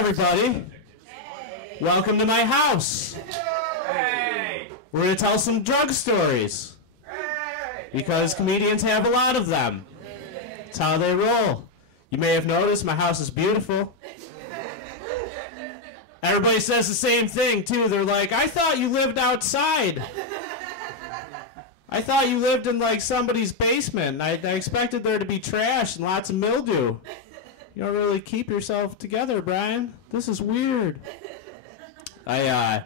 everybody. Hey. Welcome to my house. Hey. We're going to tell some drug stories. Because comedians have a lot of them. That's how they roll. You may have noticed my house is beautiful. Everybody says the same thing, too. They're like, I thought you lived outside. I thought you lived in, like, somebody's basement. I expected there to be trash and lots of mildew. You don't really keep yourself together, Brian. This is weird. I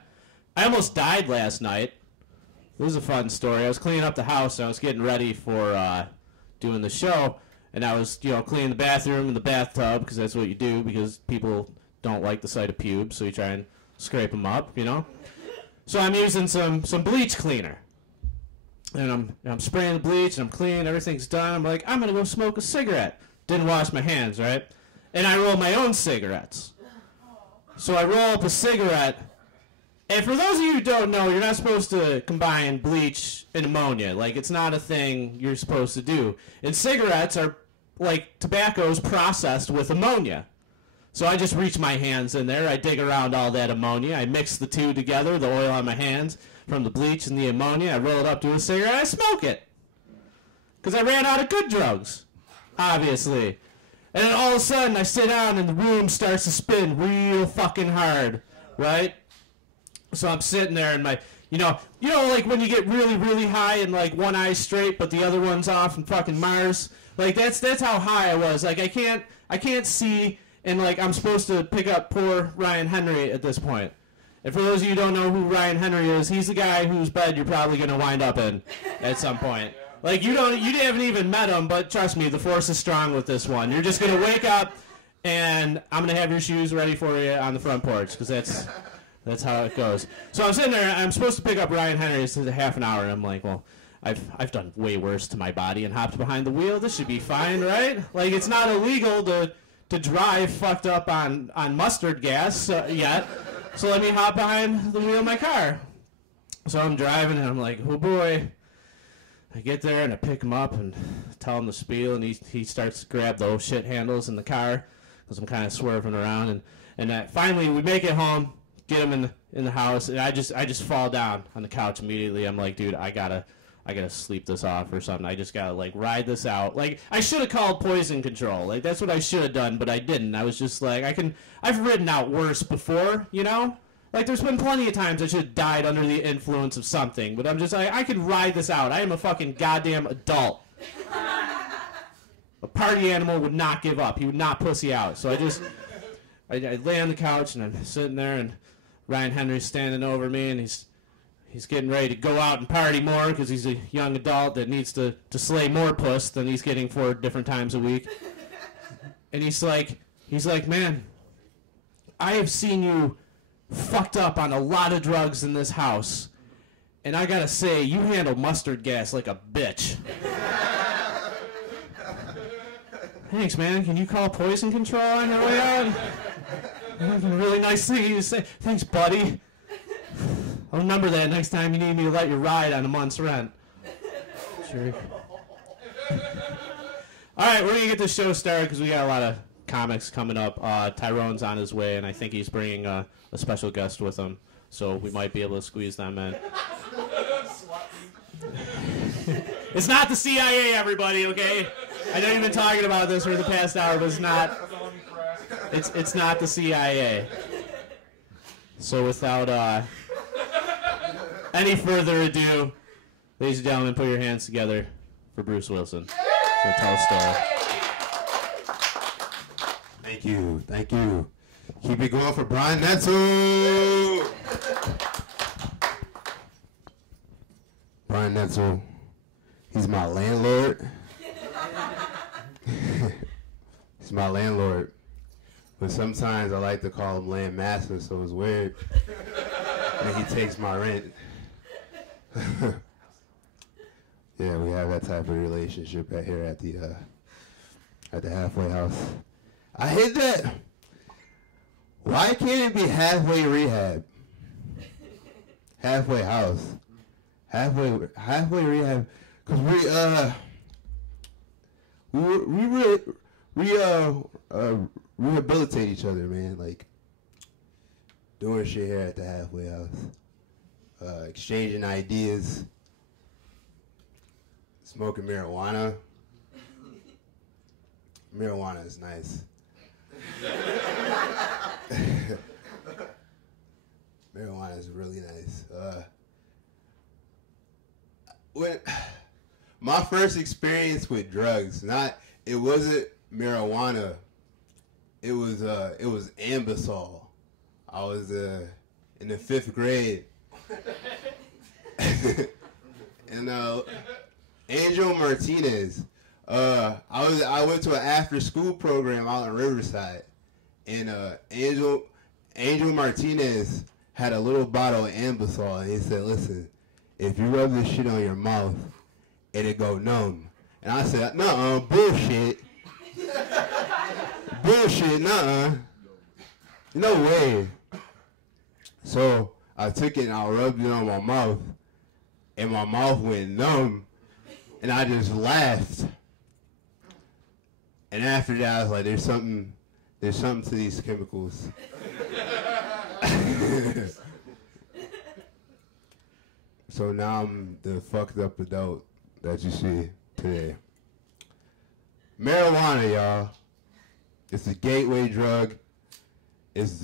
almost died last night. This is a fun story. I was cleaning up the house, and I was getting ready for doing the show, and I was, cleaning the bathroom and the bathtub, because that's what you do, because people don't like the sight of pubes, so you try and scrape them up, So I'm using some bleach cleaner, and I'm spraying the bleach, and I'm cleaning, everything's done. I'm like, I'm going to go smoke a cigarette. Didn't wash my hands, right? And I roll my own cigarettes. So I roll up a cigarette. And for those of you who don't know, you're not supposed to combine bleach and ammonia. Like, it's not a thing you're supposed to do. And cigarettes are, like, tobacco's processed with ammonia. So I just reach my hands in there. I dig around all that ammonia. I mix the two together, the oil on my hands from the bleach and the ammonia. I roll it up to a cigarette. I smoke it. Because I ran out of good drugs, obviously. And then all of a sudden, I sit down and the room starts to spin real fucking hard, right? So I'm sitting there and my, like when you get really, really high and like one eye's straight but the other one's off in fucking Mars. Like that's how high I was. Like I can't see, and like I'm supposed to pick up poor Ryan Henry at this point. And for those of you who don't know who Ryan Henry is, he's the guy whose bed you're probably gonna wind up in at some point. Like you haven't even met him, but trust me, the force is strong with this one. You're just gonna wake up and I'm gonna have your shoes ready for you on the front porch, because that's how it goes. So I'm sitting there, I'm supposed to pick up Ryan Henry. It's a half an hour, and I'm like, well, I've done way worse to my body and hopped behind the wheel. This should be fine, right? Like, it's not illegal to drive fucked up on mustard gas yet. So let me hop behind the wheel of my car. So I'm driving, and I'm like, oh boy. I get there, and I pick him up and tell him the spiel, and he starts to grab those shit handles in the car, because I'm kind of swerving around. And finally, we make it home. Get him in the house, and I just fall down on the couch immediately. I'm like, dude, I gotta sleep this off or something. I just gotta like ride this out. Like I should have called poison control. Like that's what I should have done, but I didn't. I was just like, I've ridden out worse before, Like there's been plenty of times I should have died under the influence of something, but I'm just like, I can ride this out. I am a fucking goddamn adult. A party animal would not give up. He would not pussy out. So I lay on the couch and I'm sitting there, and Ryan Henry's standing over me, and he's getting ready to go out and party more because he's a young adult that needs to slay more puss than he's getting 4 different times a week. And he's like, man, I have seen you fucked up on a lot of drugs in this house, and I gotta say, you handle mustard gas like a bitch. Thanks, man. Can you call poison control on your way out? Really nice thing you to say. Thanks, buddy. I'll remember that next time you need me to let you ride on a month's rent. Sure. All right, we're going to get this show started because we got a lot of comics coming up. Tyrone's on his way, and I think he's bringing a special guest with him, so we might be able to squeeze them in. It's not the CIA, everybody, okay? I know you've been talking about this for the past hour, but it's not. It's not the CIA. So without any further ado, ladies and gentlemen, put your hands together for Bruce Wilson. So tell a story. Thank you. Keep it going for Brian Netzel. Brian Netzel, he's my landlord. He's my landlord. But sometimes I like to call him land master, so it's weird. And he takes my rent. Yeah, we have that type of relationship right here at the halfway house. I hate that. Why can't it be halfway rehab? Halfway house. Halfway rehab. Cause we rehabilitate each other, man. Like doing shit here at the halfway house, exchanging ideas, smoking marijuana. Marijuana is nice. Marijuana is really nice. When my first experience with drugs, it wasn't marijuana. It was Ambisol. I was in the 5th grade, and Angel Martinez. I went to an after-school program out in Riverside, and Angel Martinez had a little bottle of Ambisol, and he said, "Listen, if you rub this shit on your mouth, it'll go numb." And I said, "Nuh-uh, bullshit, bullshit, nuh-uh, no way." So I took it and I rubbed it on my mouth, and my mouth went numb, and I just laughed. And after that, I was like, there's something to these chemicals. So now I'm the fucked up adult that you see today. Marijuana, y'all. It's a gateway drug. It's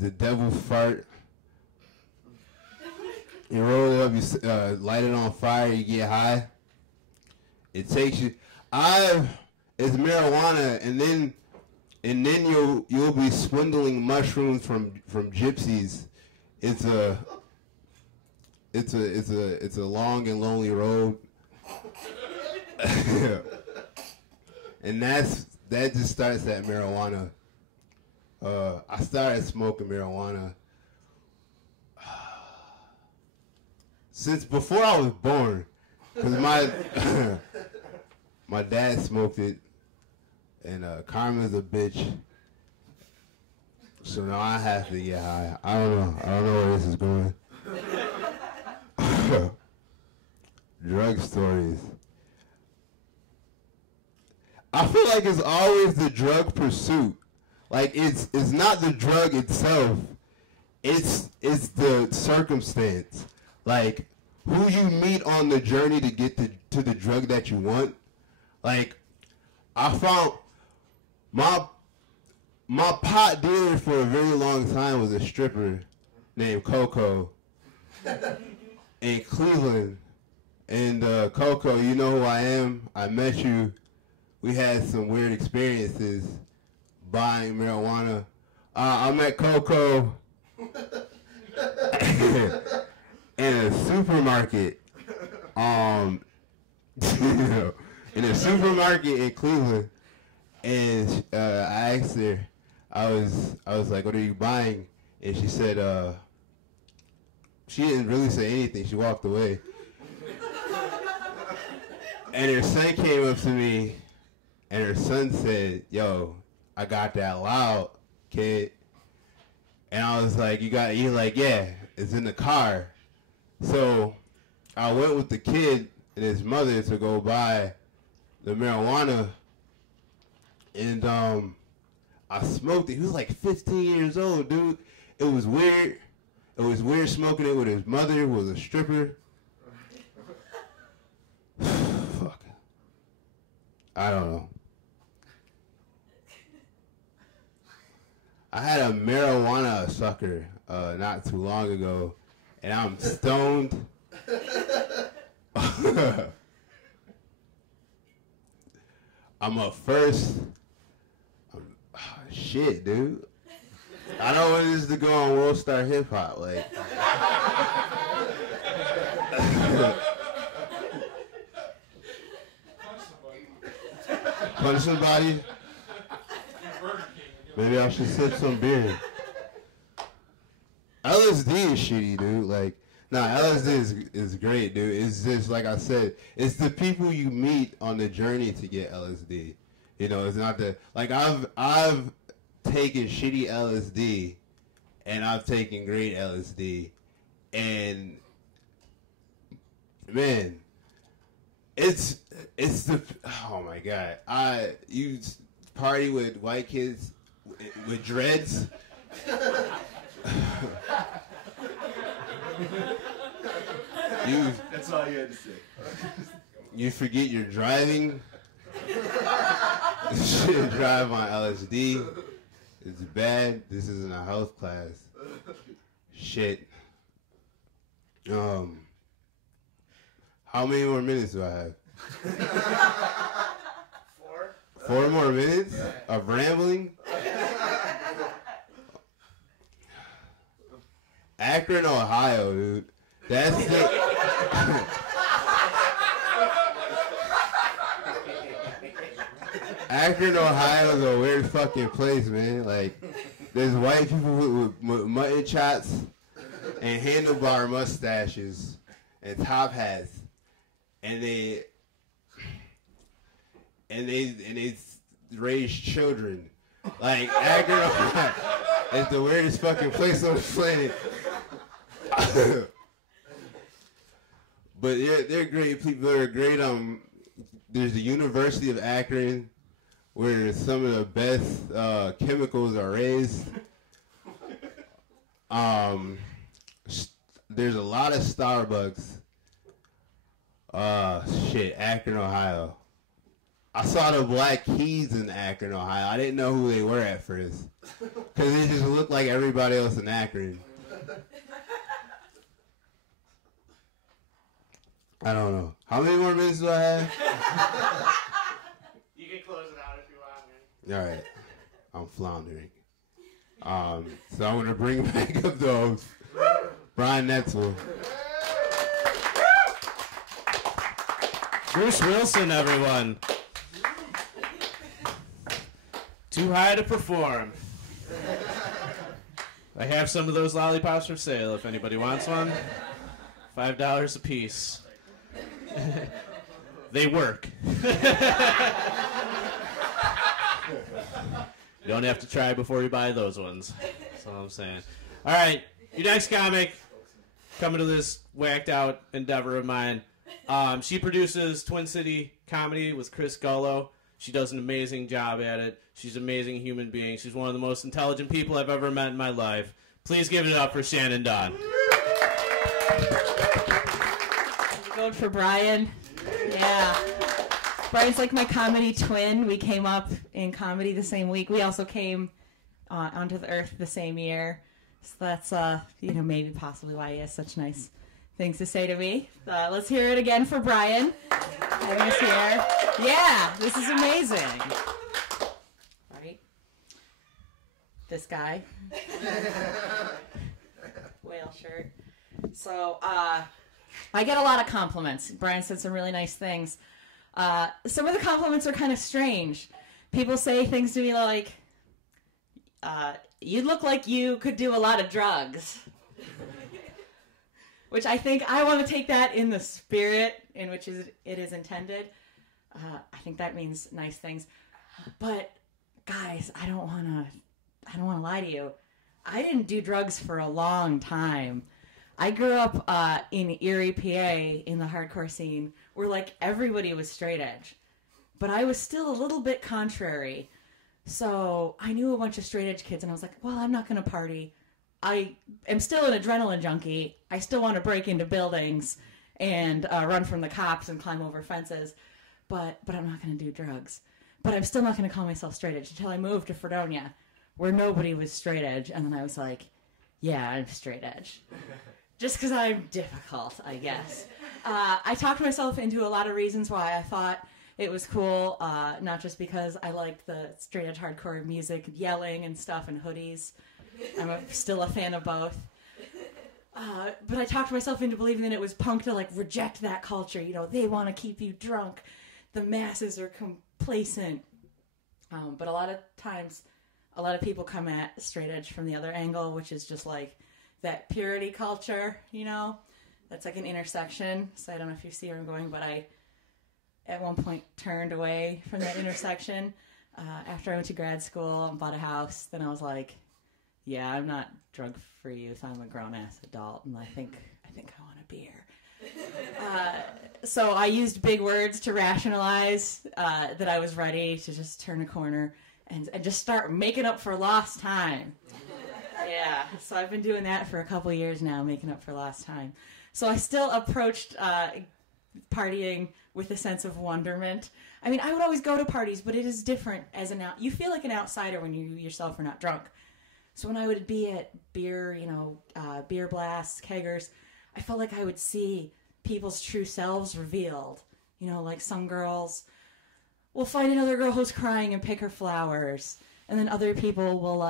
the devil's fart. You roll it up, you light it on fire, you get high. It takes you. It's marijuana, and then you'll be swindling mushrooms from gypsies. It's a long and lonely road, and that just starts at marijuana. I started smoking marijuana since before I was born, because my dad smoked it, and Carmen's a bitch, so now I have to get high. I don't know where this is going. Drug stories. I feel like it's always the drug pursuit. Like it's not the drug itself. It's the circumstance. Like who you meet on the journey to get to the drug that you want. Like I found my pot dealer for a very long time was a stripper named Coco in Cleveland. And Coco, you know who I am. I met you. We had some weird experiences buying marijuana. I met Coco in a supermarket. In a supermarket in Cleveland, and I asked her. I was like, "What are you buying?" And she said, she didn't really say anything. She walked away. And her son came up to me, and her son said, "Yo, I got that loud, kid." And I was like, He's like, "Yeah, it's in the car." So I went with the kid and his mother to go buy the marijuana, and I smoked it. He was like 15 years old, dude. It was weird. It was weird smoking it with his mother, who was a stripper. Fuck. I don't know. I had a marijuana sucker not too long ago, and I'm stoned. I'm up first. Shit, dude. I don't want this to go on World Star Hip Hop. Like, punch somebody. Maybe I should sip some beer. LSD is shitty, dude. Like, LSD is great, dude. It's just, like I said, it's the people you meet on the journey to get LSD. You know, it's not the, like, I've taken shitty LSD, and I've taken great LSD, and, man, it's the, oh my God. You party with white kids with dreads, That's all you had to say. You forget you're driving. Shit, drive on LSD. It's bad. This isn't a health class. Shit. How many more minutes do I have? 4. 4 more minutes of rambling? Akron, Ohio, dude. That's the... Akron, Ohio is a weird fucking place, man. Like, there's white people with mutton chops and handlebar mustaches and top hats, and they raise children. Like, Akron, Ohio is the weirdest fucking place on the planet. But they're great people. They're great. There's the University of Akron, where some of the best chemicals are raised. There's a lot of Starbucks. Akron, Ohio. I saw the Black Keys in Akron, Ohio. I didn't know who they were at first, because they just looked like everybody else in Akron. I don't know. How many more minutes do I have? You can close it out if you want, man. All right. I'm floundering. So I'm going to bring back up those. Brian Netzel. Bruce Wilson, everyone. Too high to perform. I have some of those lollipops for sale if anybody wants one. $5 a piece. They work. You don't have to try before you buy those ones. That's all I'm saying. All right, your next comic coming to this whacked out endeavor of mine. She produces Twin City Comedy with Chris Gullo. She does an amazing job at it. She's an amazing human being. She's one of the most intelligent people I've ever met in my life. Please give it up for Shannon Dawn. Going for Brian. Yeah. Brian's like my comedy twin. We came up in comedy the same week. We also came onto the earth the same year. So that's, maybe possibly why he has such nice things to say to me. Let's hear it again for Brian. Having us here. Yeah, this is amazing. Right? This guy. Whale shirt. So, I get a lot of compliments. Brian said some really nice things. Some of the compliments are kind of strange. People say things to me like, you look like you could do a lot of drugs. Which I think I want to take that in the spirit in which it is intended. I think that means nice things. But guys, I don't want to lie to you. I didn't do drugs for a long time. I grew up in Erie, PA, in the hardcore scene, where like everybody was straight edge, but I was still a little bit contrary. So I knew a bunch of straight edge kids, and I was like, well, I'm not going to party. I am still an adrenaline junkie. I still want to break into buildings and run from the cops and climb over fences, but I'm not going to do drugs. But I'm still not going to call myself straight edge until I moved to Fredonia, where nobody was straight edge, and then I was like, yeah, I'm straight edge. Just because I'm difficult, I guess. I talked myself into a lot of reasons why I thought it was cool, not just because I liked the straight edge hardcore music, yelling and stuff, and hoodies. I'm still a fan of both. But I talked myself into believing that it was punk to like reject that culture. You know, they want to keep you drunk. The masses are complacent. But a lot of times, a lot of people come at straight edge from the other angle, which is just like that purity culture, you know? That's like an intersection. So I don't know if you see where I'm going, but I, at one point, turned away from that intersection. After I went to grad school and bought a house, then I was like, yeah, I'm not drug-free youth. I'm a grown-ass adult, and I think I want a beer. So I used big words to rationalize that I was ready to just turn a corner and just start making up for lost time. Yeah, so I've been doing that for a couple years now, making up for lost time. So I still approached partying with a sense of wonderment. I mean, I would always go to parties, but it is different as you feel like an outsider when you yourself are not drunk. So when I would be at beer blasts, keggers, I felt like I would see people's true selves revealed. Like some girls will find another girl who's crying and pick her flowers. And then other people will,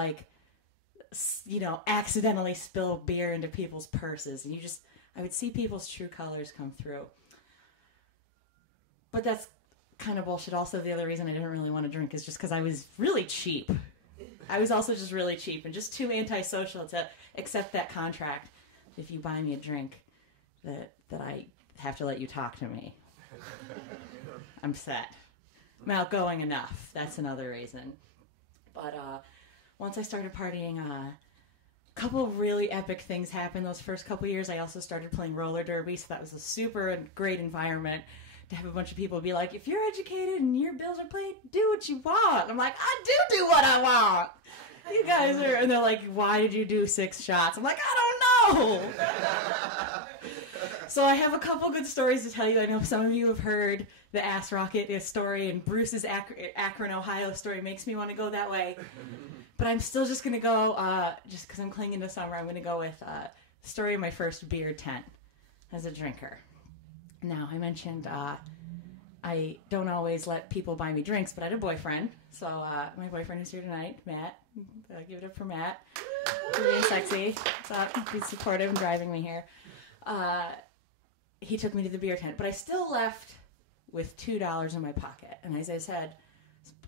accidentally spill beer into people's purses. And I would see people's true colors come through. But that's kind of bullshit. Also, the other reason I didn't really want to drink is just because I was really cheap. I was also just really cheap and just too antisocial to accept that contract. If you buy me a drink, that I have to let you talk to me. I'm set. I'm outgoing enough. That's another reason. But once I started partying, a couple of really epic things happened those first couple years. I also started playing roller derby, so that was a super great environment to have a bunch of people be like, if you're educated and your bills are paid, do what you want. I'm like, I do what I want. You guys are, and they're like, why did you do 6 shots? I'm like, I don't know. So I have a couple good stories to tell you. I know some of you have heard the Ass Rocket story, and Bruce's Akron, Ohio story makes me want to go that way. But I'm still just going to go, just because I'm clinging to summer, I'm going to go with the story of my first beer tent as a drinker. Now, I mentioned I don't always let people buy me drinks, but I had a boyfriend. So my boyfriend is here tonight, Matt. Give it up for Matt. Being sexy. He's supportive and driving me here. He took me to the beer tent, but I still left with $2 in my pocket. And as I said,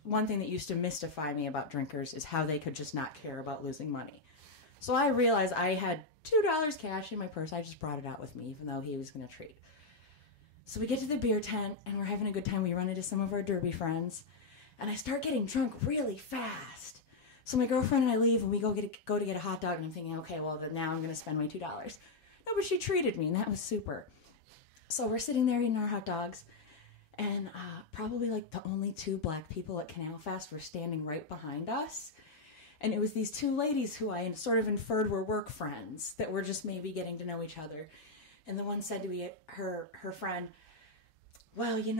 one thing that used to mystify me about drinkers is how they could just not care about losing money. So I realized I had $2 cash in my purse. I just brought it out with me, even though he was going to treat. So we get to the beer tent, and we're having a good time. We run into some of our derby friends, and I start getting drunk really fast. So my girlfriend and I leave, and we go to get a hot dog, and I'm thinking, okay, well, then now I'm going to spend my $2. No, but she treated me, and that was super. So we're sitting there eating our hot dogs, and probably like the only 2 black people at Canal Fest were standing right behind us. And it was these 2 ladies who I sort of inferred were work friends that were just maybe getting to know each other. And the one said to her friend, well, he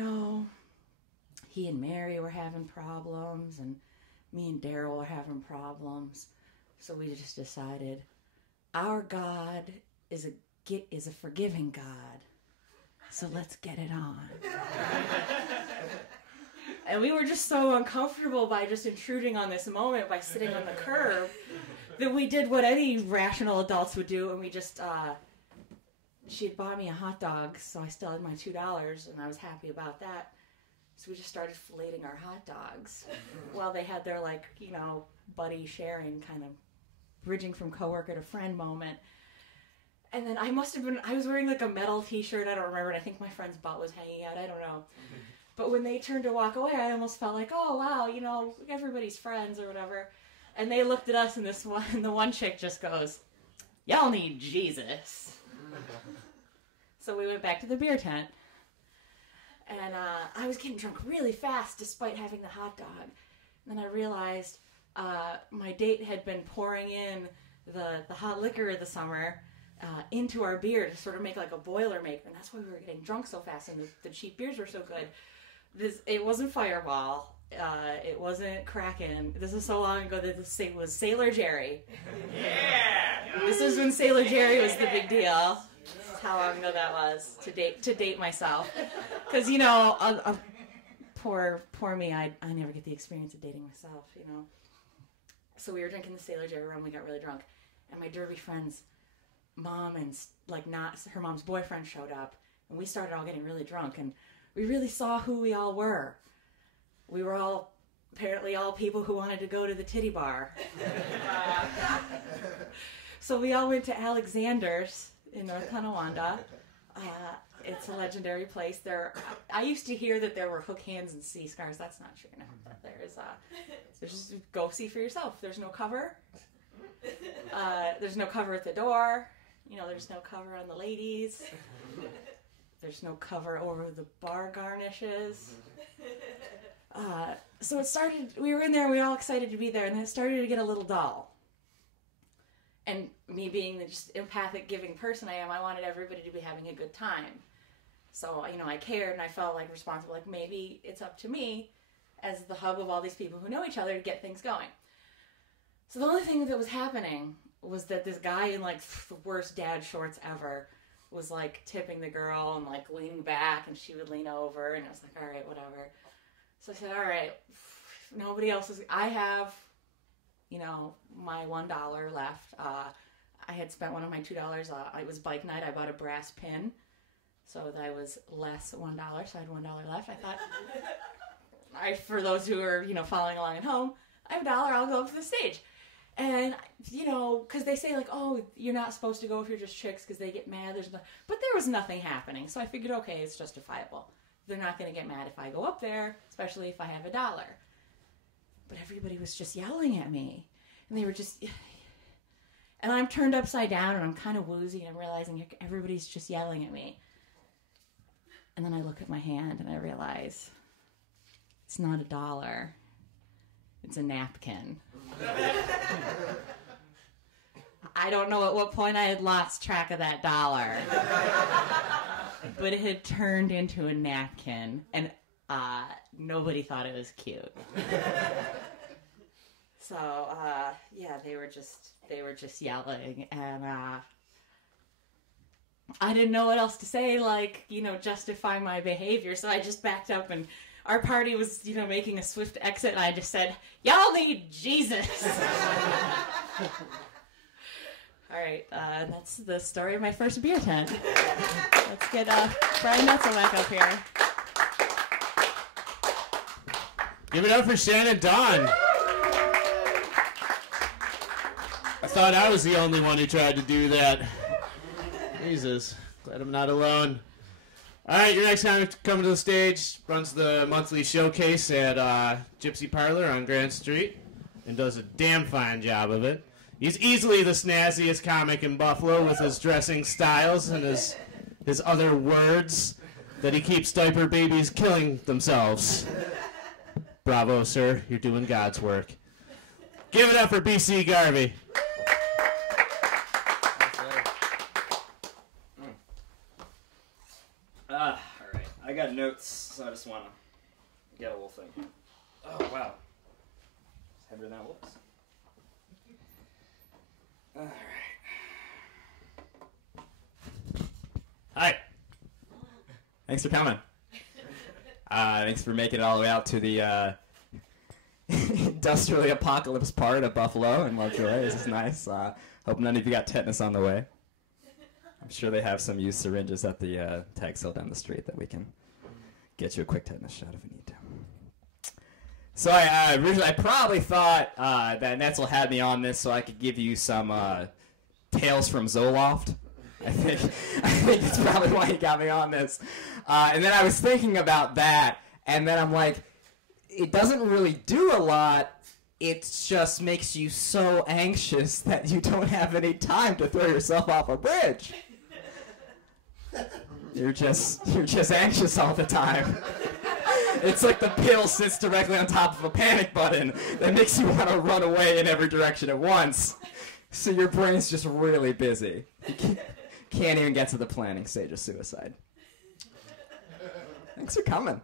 and Mary were having problems, and me and Daryl were having problems. So we just decided our God is a forgiving God. So let's get it on. And we were just so uncomfortable by just intruding on this moment by sitting on the curb that we did what any rational adults would do, and we just, she had bought me a hot dog, so I still had my $2, and I was happy about that. So we just started filleting our hot dogs while they had their, buddy sharing, kind of bridging from coworker to friend moment. And then I was wearing like a metal t-shirt, I don't remember, and I think my friend's butt was hanging out, I don't know. But when they turned to walk away, I almost felt like, oh wow, everybody's friends or whatever. And they looked at us, and the one chick just goes, y'all need Jesus. So we went back to the beer tent, and I was getting drunk really fast despite having the hot dog. And then I realized my date had been pouring in the hot liquor of the summer into our beer to sort of make like a Boilermaker, and that's why we were getting drunk so fast, and the cheap beers were so good. It wasn't Fireball, it wasn't Kraken. This is so long ago that it was Sailor Jerry. Yeah. This is when Sailor Jerry was the big deal. That's how long ago that was to date myself, because poor me, I never get the experience of dating myself, So we were drinking the Sailor Jerry rum. We got really drunk, and my derby friends' mom and not her mom's boyfriend showed up, and we started all getting really drunk, and we really saw who we all were. We were all apparently all people who wanted to go to the titty bar. So we all went to Alexander's in North Tonawanda. It's a legendary place. I used to hear that there were hook hands and sea scars. That's not true now. But there's just go see for yourself. There's no cover. There's no cover at the door. There's no cover on the ladies. There's no cover over the bar garnishes. So it started, we were in there, we were all excited to be there, and then it started to get a little dull. And me being the just empathic, giving person I am, I wanted everybody to be having a good time. So, I cared and I felt like responsible. Like maybe it's up to me as the hub of all these people who know each other to get things going. So the only thing that was happening was that this guy in like the worst dad shorts ever was like tipping the girl and like leaning back, and she would lean over, and I was like, all right, whatever. So I said, all right, nobody else is, I have, my $1 left. I had spent one of my $2. It was bike night. I bought a brass pin, so that I was less $1. So I had $1 left. I thought, for those who are, following along at home, I have $1. I'll go up to the stage. And, because they say, like, oh, you're not supposed to go if you're just chicks because they get mad. But there was nothing happening. So I figured, okay, it's justifiable. They're not going to get mad if I go up there, especially if I have $1. But everybody was just yelling at me. And they were just... And I'm turned upside down, and I'm kind of woozy, and I'm realizing everybody's just yelling at me. And then I look at my hand, and I realize it's not $1. It's a napkin. I don't know at what point I had lost track of that $1. But it had turned into a napkin, and nobody thought it was cute. So, they were just yelling, and I didn't know what else to say, like, justify my behavior, so I just backed up, and our party was, making a swift exit, and I just said, y'all need Jesus. All right, that's the story of my first beer tent. Let's get Brian Netzel back up here. Give it up for Shannon Dawn. I thought I was the only one who tried to do that. Jesus, glad I'm not alone. All right, your next time coming to the stage runs the monthly showcase at Gypsy Parlor on Grand Street and does a damn fine job of it. He's easily the snazziest comic in Buffalo with his dressing styles and his other words that he keeps diaper babies killing themselves. Bravo, sir. You're doing God's work. Give it up for BC Garvey. All right. I got notes, so I just want to get a little thing. Oh, wow. It's heavier than that. Whoops. All right. Hi. Thanks for coming. Thanks for making it all the way out to the industrially apocalypse part of Buffalo and Lovejoy. This is nice. Hope none of you got tetanus on the way. I'm sure they have some used syringes at the tag sale down the street that we can get you a quick tetanus shot if we need to. So originally I probably thought that Netzel had me on this so I could give you some tales from Zoloft. I think that's probably why he got me on this. And then I was thinking about that, and then I'm like, it doesn't really do a lot. It just makes you so anxious that you don't have any time to throw yourself off a bridge. You're just anxious all the time. It's like the pill sits directly on top of a panic button that makes you want to run away in every direction at once. So your brain's just really busy. You can't even get to the planning stage of suicide. Thanks for coming.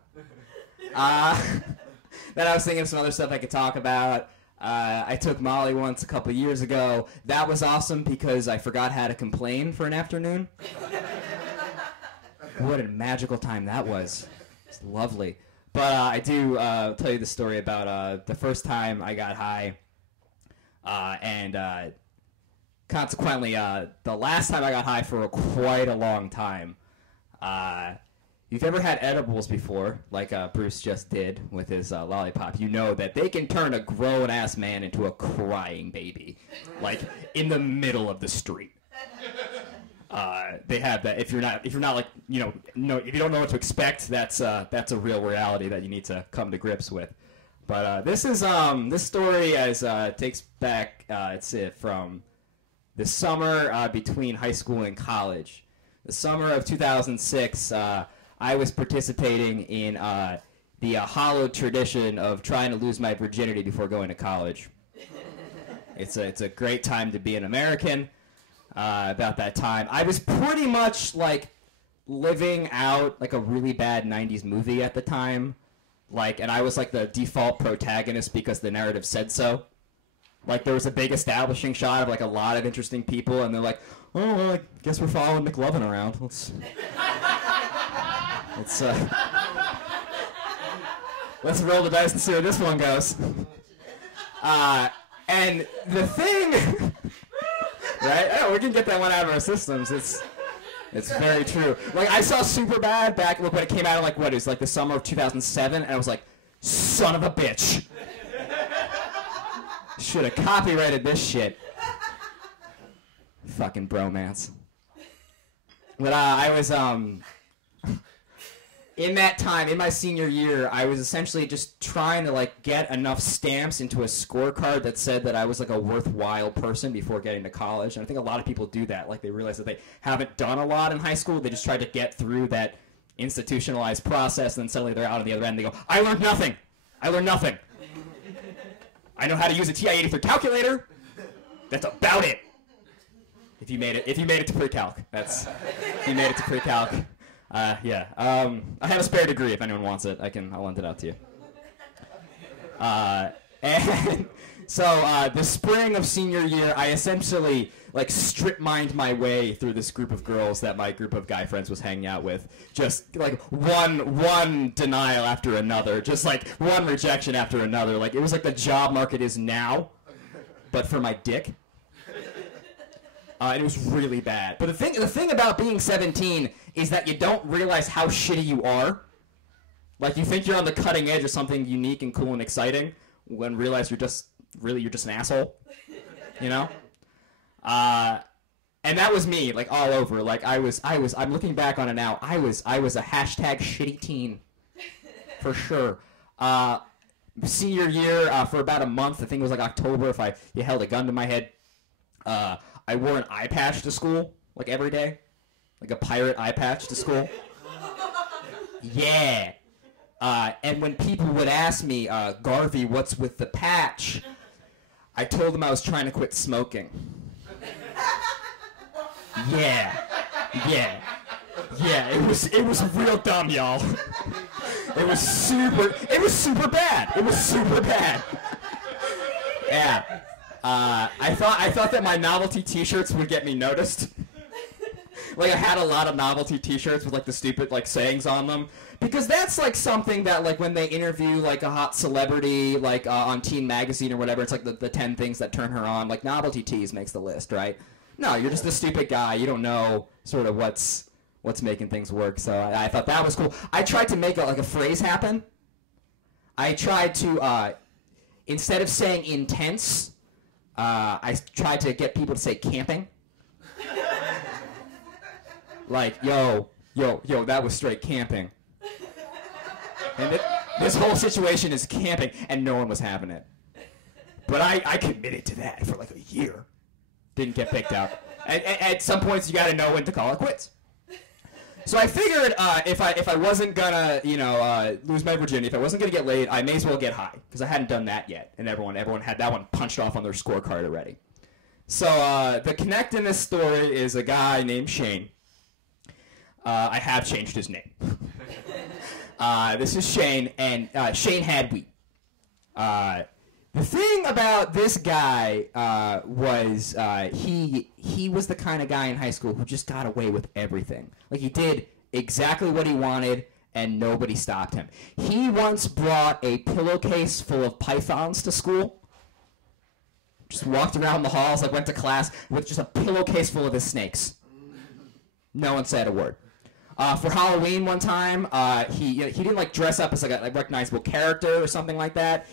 Then I was thinking of some other stuff I could talk about. I took Molly once a couple years ago. That was awesome because I forgot how to complain for an afternoon. What a magical time that was. It's lovely. But I do tell you the story about the first time I got high. And consequently, the last time I got high for quite a long time. You've ever had edibles before, like Bruce just did with his lollipop, you know that they can turn a grown-ass man into a crying baby, like in the middle of the street. They have that. If you're not like, if you don't know what to expect, that's a real reality that you need to come to grips with. But this story takes back it's from the summer between high school and college. The summer of 2006, I was participating in the hallowed tradition of trying to lose my virginity before going to college. It's a great time to be an American. About that time, I was pretty much like living out like a really bad 90s movie at the time. Like, and I was like the default protagonist because the narrative said so. Like, there was a big establishing shot of like a lot of interesting people, and they're like, "Oh, well, I guess we're following McLovin around. Let's roll the dice and see where this one goes." And the thing, right? Oh, we can get that one out of our systems. It's very true. Like, I saw Superbad back, look, when it came out in, like, what, it was like the summer of 2007, and I was like, son of a bitch. Should have copyrighted this shit. Fucking bromance. But I was, in that time, in my senior year, I was essentially just trying to, like, get enough stamps into a scorecard that said that I was, like, a worthwhile person before getting to college. And I think a lot of people do that. Like, they realize that they haven't done a lot in high school. They just try to get through that institutionalized process, and then suddenly they're out on the other end, and they go, I learned nothing. I learned nothing. I know how to use a TI-83 calculator. That's about it. If you made it to pre-calc. If you made it to pre-calc. Yeah. I have a spare degree if anyone wants it. I'll lend it out to you. And so the spring of senior year, I essentially like strip mined my way through this group of girls that my group of guy friends was hanging out with. Just like one denial after another. Just like one rejection after another. Like, it was like the job market is now, but for my dick. And it was really bad. But the thing about being 17 is that you don't realize how shitty you are. Like, you think you're on the cutting edge of something unique and cool and exciting, when realize you're just an asshole. You know? And that was me, like, all over. Like, I'm looking back on it now, I was a hashtag shitty teen. For sure. Senior year, for about a month, I think it was like October, if you held a gun to my head, I wore an eye patch to school, like, every day. Like a pirate eye patch to school. Yeah. And when people would ask me, Garvey, what's with the patch? I told them I was trying to quit smoking. Yeah. It was real dumb, y'all. It was super bad. Yeah. I thought that my novelty t-shirts would get me noticed. Like, I had a lot of novelty t-shirts with, like, the stupid, like, sayings on them. Because that's, like, something that, like, when they interview, like, a hot celebrity, like, on Teen Magazine or whatever, it's like the 10 things that turn her on. Like, novelty tees makes the list, right? No, you're just a stupid guy. You don't know sort of what's making things work. So I thought that was cool. I tried to make, like, a phrase happen. I tried to, instead of saying intense, I tried to get people to say camping. Like, yo, that was straight camping. And this whole situation is camping, and no one was having it. But I committed to that for like a year. Didn't get picked up. At some points, you got to know when to call it quits. So I figured if I wasn't gonna lose my virginity, if I wasn't gonna get laid, I may as well get high, because I hadn't done that yet, and everyone had that one punched off on their scorecard already. So the connect in this story is a guy named Shane. I have changed his name. This is Shane, and Shane had weed. The thing about this guy was he was the kind of guy in high school who just got away with everything. Like, he did exactly what he wanted, and nobody stopped him. He once brought a pillowcase full of pythons to school. Just walked around the halls, like, went to class with just a pillowcase full of his snakes. No one said a word. For Halloween one time, he didn't, like, dress up as like a recognizable character or something like that.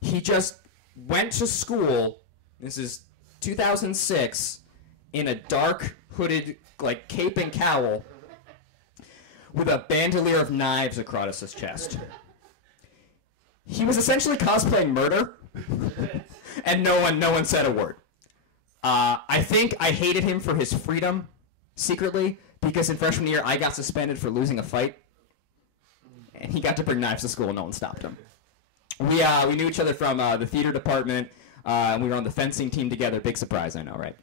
He just went to school, this is 2006, in a dark hooded, like, cape and cowl with a bandolier of knives across his chest. He was essentially cosplaying murder, and no one said a word. I think I hated him for his freedom, secretly, because in freshman year I got suspended for losing a fight, and he got to bring knives to school and no one stopped him. We knew each other from the theater department. And we were on the fencing team together. Big surprise, I know, right?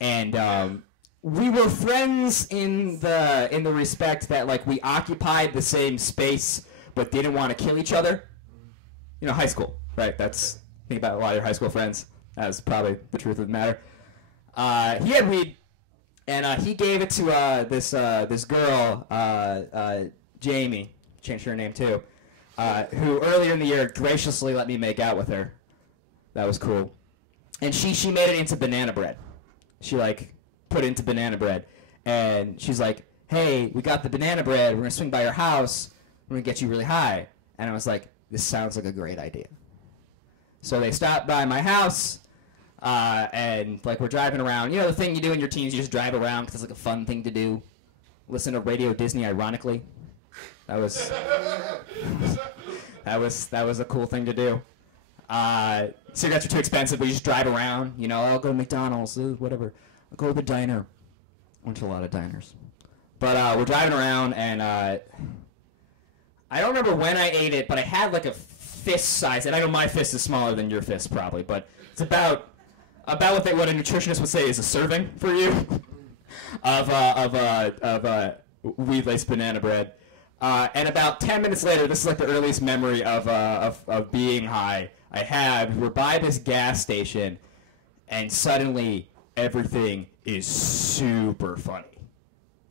And we were friends in the respect that like we occupied the same space but didn't want to kill each other. You know, high school, right? That's think about a lot of your high school friends. That's probably the truth of the matter. He had weed, and he gave it to this girl, Jamie, changed her name too, who earlier in the year graciously let me make out with her. That was cool. And she made it into banana bread. She like put it into banana bread, and she's like, "Hey, we got the banana bread. We're gonna swing by your house. We're gonna get you really high." And I was like, "This sounds like a great idea." So they stopped by my house, and like we're driving around. You know the thing you do in your teens, you just drive around because it's like a fun thing to do. Listen to Radio Disney, ironically. That was a cool thing to do. Cigarettes are too expensive, but you just drive around. You know, I'll go to McDonald's, whatever. I'll go to the diner. Went to a lot of diners. But we're driving around, and I don't remember when I ate it, but I had like a fist size, and I know my fist is smaller than your fist probably, but it's about what a nutritionist would say is a serving for you of weed-laced banana bread. And about 10 minutes later, this is like the earliest memory of being high I had. We were by this gas station, and suddenly everything is super funny.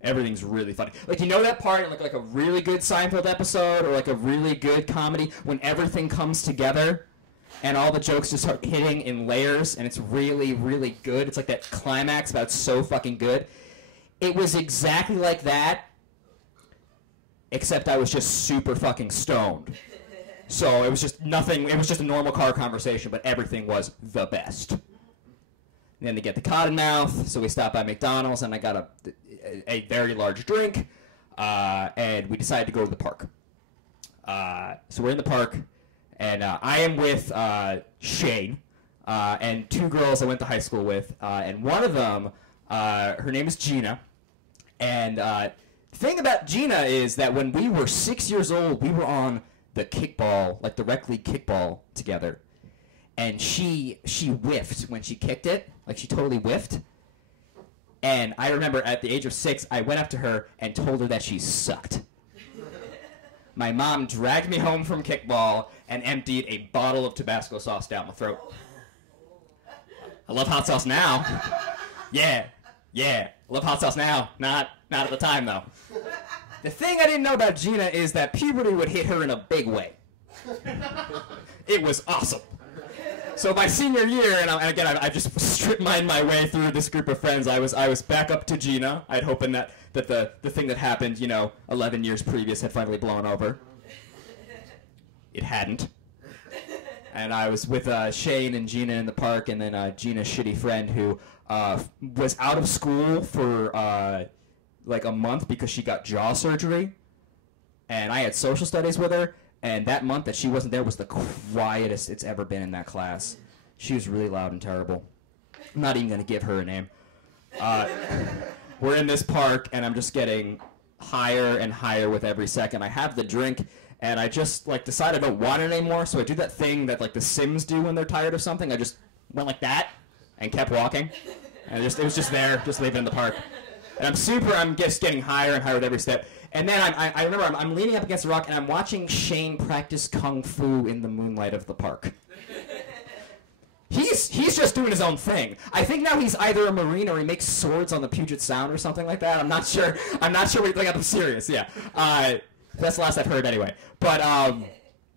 Everything's really funny. Like, you know that part in like a really good Seinfeld episode or like a really good comedy when everything comes together and all the jokes just start hitting in layers and it's really, really good. It's like that climax, but it's so fucking good. It was exactly like that, except I was just super fucking stoned. So it was just nothing. It was just a normal car conversation, but everything was the best. And then they get the Cottonmouth, so we stopped by McDonald's, and I got a very large drink, and we decided to go to the park. So we're in the park, and I am with Shane and two girls I went to high school with, and one of them, her name is Gina, and the thing about Gina is that when we were 6 years old, we were on the kickball, like the rec league kickball together, and she whiffed when she kicked it, like she totally whiffed. And I remember at the age of 6, I went up to her and told her that she sucked. My mom dragged me home from kickball and emptied a bottle of Tabasco sauce down my throat. I love hot sauce now. Yeah. Love hot sauce now. Not at the time, though. The thing I didn't know about Gina is that puberty would hit her in a big way. It was awesome. So my senior year, and again, I just strip mined my way through this group of friends. I was back up to Gina. I'd hoping that the thing that happened, 11 years previous had finally blown over. It hadn't. And I was with Shane and Gina in the park, and then Gina's shitty friend who was out of school for like a month because she got jaw surgery. And I had social studies with her. And that month that she wasn't there was the quietest it's ever been in that class. She was really loud and terrible. I'm not even going to give her a name. We're in this park, and I'm just getting higher and higher with every second. I have the drink, and I just decide I don't want it anymore, so I do that thing that the Sims do when they're tired of something. I just went like that and kept walking. And it was just there, just leaving in the park. And I'm just getting higher and higher with every step. And then I remember I'm leaning up against a rock, and I'm watching Shane practice kung fu in the moonlight of the park. He's just doing his own thing. I think now he's either a Marine or he makes swords on the Puget Sound or something like that. I'm not sure. I'm serious. Yeah. That's the last I've heard anyway. But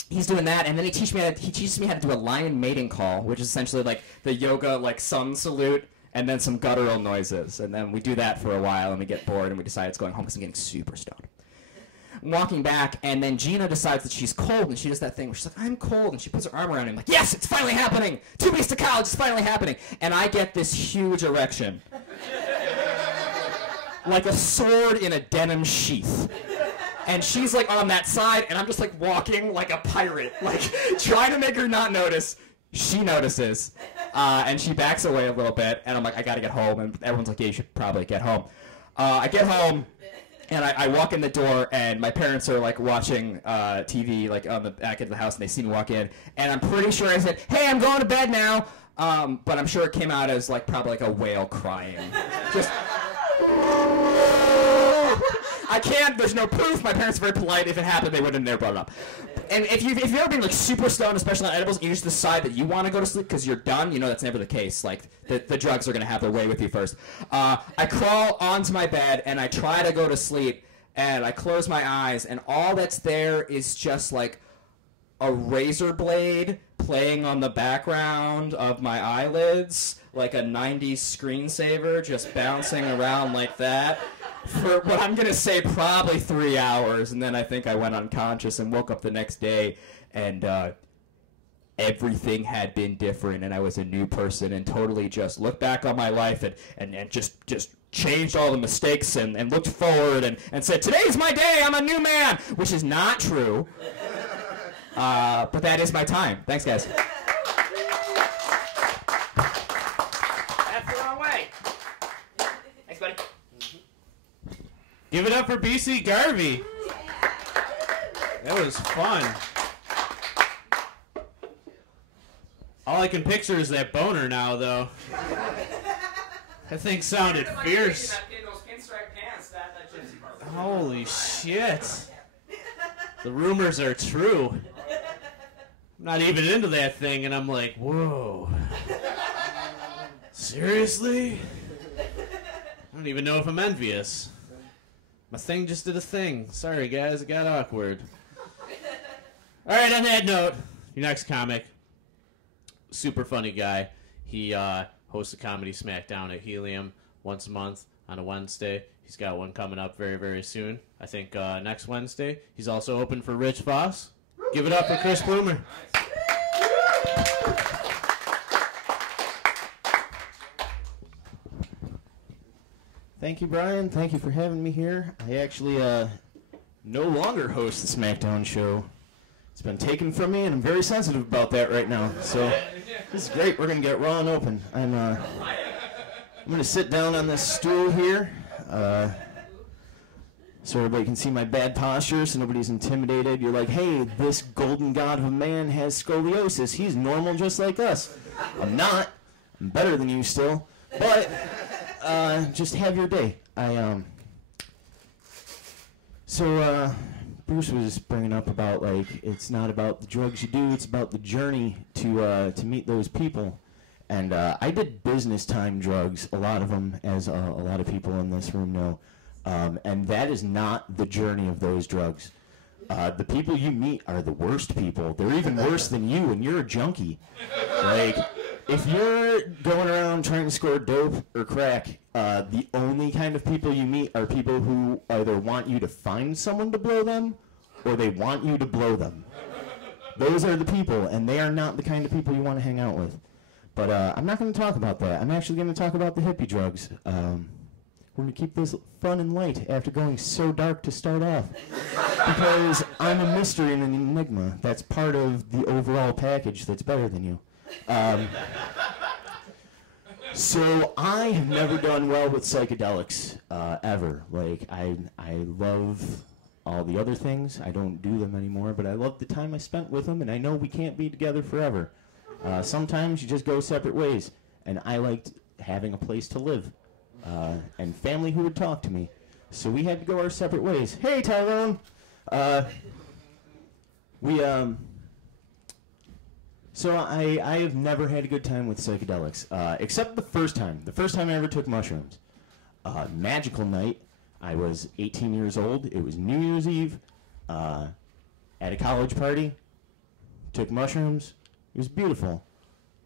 he's doing that, and then he teaches me how to do a lion mating call, which is essentially like the yoga sun salute. And then some guttural noises. And then we do that for a while, and we get bored, and we decide it's going home because I'm getting super stoned. I'm walking back, and then Gina decides that she's cold, and she does that thing where she's like, I'm cold, and she puts her arm around me. I'm like, yes, it's finally happening! 2 weeks to college, it's finally happening! And I get this huge erection. Like a sword in a denim sheath. And she's on that side, and I'm just walking like a pirate, trying to make her not notice. She notices, and she backs away a little bit, and I'm like, I gotta get home, and everyone's like, yeah, you should probably get home. I get home, And I walk in the door, and my parents are, like, watching TV, like, on the back of the house, and they see me walk in. And I'm pretty sure I said, hey, I'm going to bed now. But I'm sure it came out as, like, probably like a whale crying. Just... I can't, there's no proof. My parents are very polite. If it happened, they wouldn't have never brought it up. And if you've ever been, like, super stoned, especially on edibles, and you just decide that you want to go to sleep because you're done, you know that's never the case. Like, the drugs are going to have their way with you first. I crawl onto my bed, and I try to go to sleep, and I close my eyes, and all that's there is just, like, a razor blade playing on the background of my eyelids, like a 90s screensaver just bouncing around like that for what I'm going to say probably 3 hours. And then I think I went unconscious and woke up the next day, and everything had been different, and I was a new person, and totally just looked back on my life and just changed all the mistakes and looked forward and said, today's my day, I'm a new man, which is not true. But that is my time. Thanks, guys. That's the wrong way. Thanks, buddy. Give it up for BC Garvey. That was fun. All I can picture is that boner now, though. That thing sounded fierce. Holy shit. The rumors are true. I'm not even into that thing, and I'm like, whoa. Seriously? I don't even know if I'm envious. My thing just did a thing. Sorry, guys, it got awkward. All right, on that note, your next comic, super funny guy. He hosts a comedy smackdown at Helium once a month on a Wednesday. He's got one coming up very, very soon. I think next Wednesday. He's also open for Rich Voss. Give it up for Chris Bloomer. Thank you, Brian. Thank you for having me here. I actually no longer host the SmackDown show. It's been taken from me, and I'm very sensitive about that right now. So this is great. We're going to get raw and open. I'm going to sit down on this stool here so everybody can see my bad posture, so nobody's intimidated. You're like, hey, this golden god of a man has scoliosis. He's normal just like us. I'm not. I'm better than you still. But just have your day. Bruce was bringing up about, like, it's not about the drugs you do, it's about the journey to meet those people. And I did business time drugs, a lot of them, as a lot of people in this room know. And that is not the journey of those drugs. The people you meet are the worst people. They're even worse than you, and you're a junkie. Like, if you're going around trying to score dope or crack, the only kind of people you meet are people who either want you to find someone to blow them, or they want you to blow them. Those are the people, and they are not the kind of people you want to hang out with. But I'm not going to talk about that. I'm actually going to talk about the hippie drugs. We're going to keep this fun and light after going so dark to start off. Because I'm a mystery and an enigma. That's part of the overall package that's better than you. So I have never done well with psychedelics, ever. Like, I love all the other things. I don't do them anymore, but I love the time I spent with them, and I know we can't be together forever. Sometimes you just go separate ways, and I liked having a place to live, and family who would talk to me. So we had to go our separate ways. Hey, Tyrone! So I have never had a good time with psychedelics, except the first time. The first time I ever took mushrooms. Magical night. I was 18 years old. It was New Year's Eve. At a college party. Took mushrooms. It was beautiful.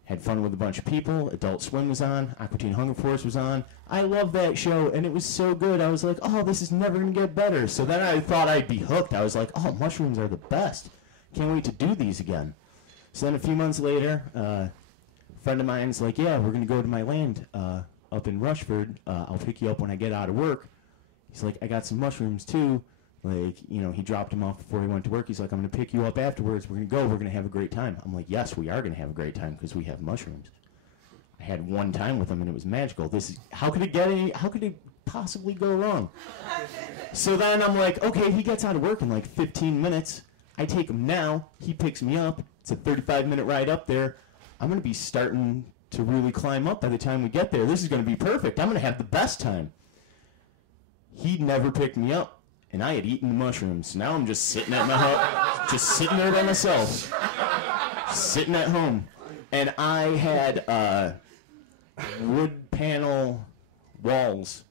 Had fun with a bunch of people. Adult Swim was on. Aqua Teen Hunger Force was on. I loved that show, and it was so good. I was like, oh, this is never going to get better. So then I thought I'd be hooked. I was like, oh, mushrooms are the best. Can't wait to do these again. So then a few months later, a friend of mine's like, yeah, we're going to go to my land up in Rushford. I'll pick you up when I get out of work. He's like, I got some mushrooms too. Like, you know, he dropped him off before he went to work. He's like, I'm going to pick you up afterwards. We're going to go. We're going to have a great time. I'm like, yes, we are going to have a great time because we have mushrooms. I had one time with him, and it was magical. How could it possibly go wrong? So then I'm like, okay, he gets out of work in like 15 minutes. I take him now. He picks me up. It's a 35-minute ride up there. I'm going to be starting to really climb up by the time we get there. This is going to be perfect. I'm going to have the best time. He never picked me up, and I had eaten the mushrooms. Now I'm just sitting at my house, just sitting there by myself, sitting at home. And I had wood panel walls.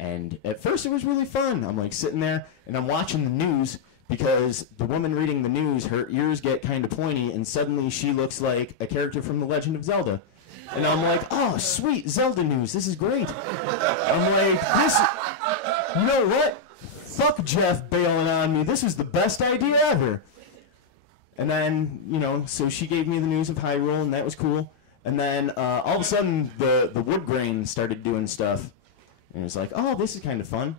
And at first it was really fun. I'm like sitting there, and I'm watching the news, because the woman reading the news, her ears get kind of pointy, and suddenly she looks like a character from The Legend of Zelda. And I'm like, oh, sweet, Zelda news, this is great. I'm like, you know what? Fuck Jeff bailing on me. This is the best idea ever. And then, you know, so she gave me the news of Hyrule, and that was cool. And then all of a sudden, the wood grain started doing stuff. And it was like, oh, this is kind of fun.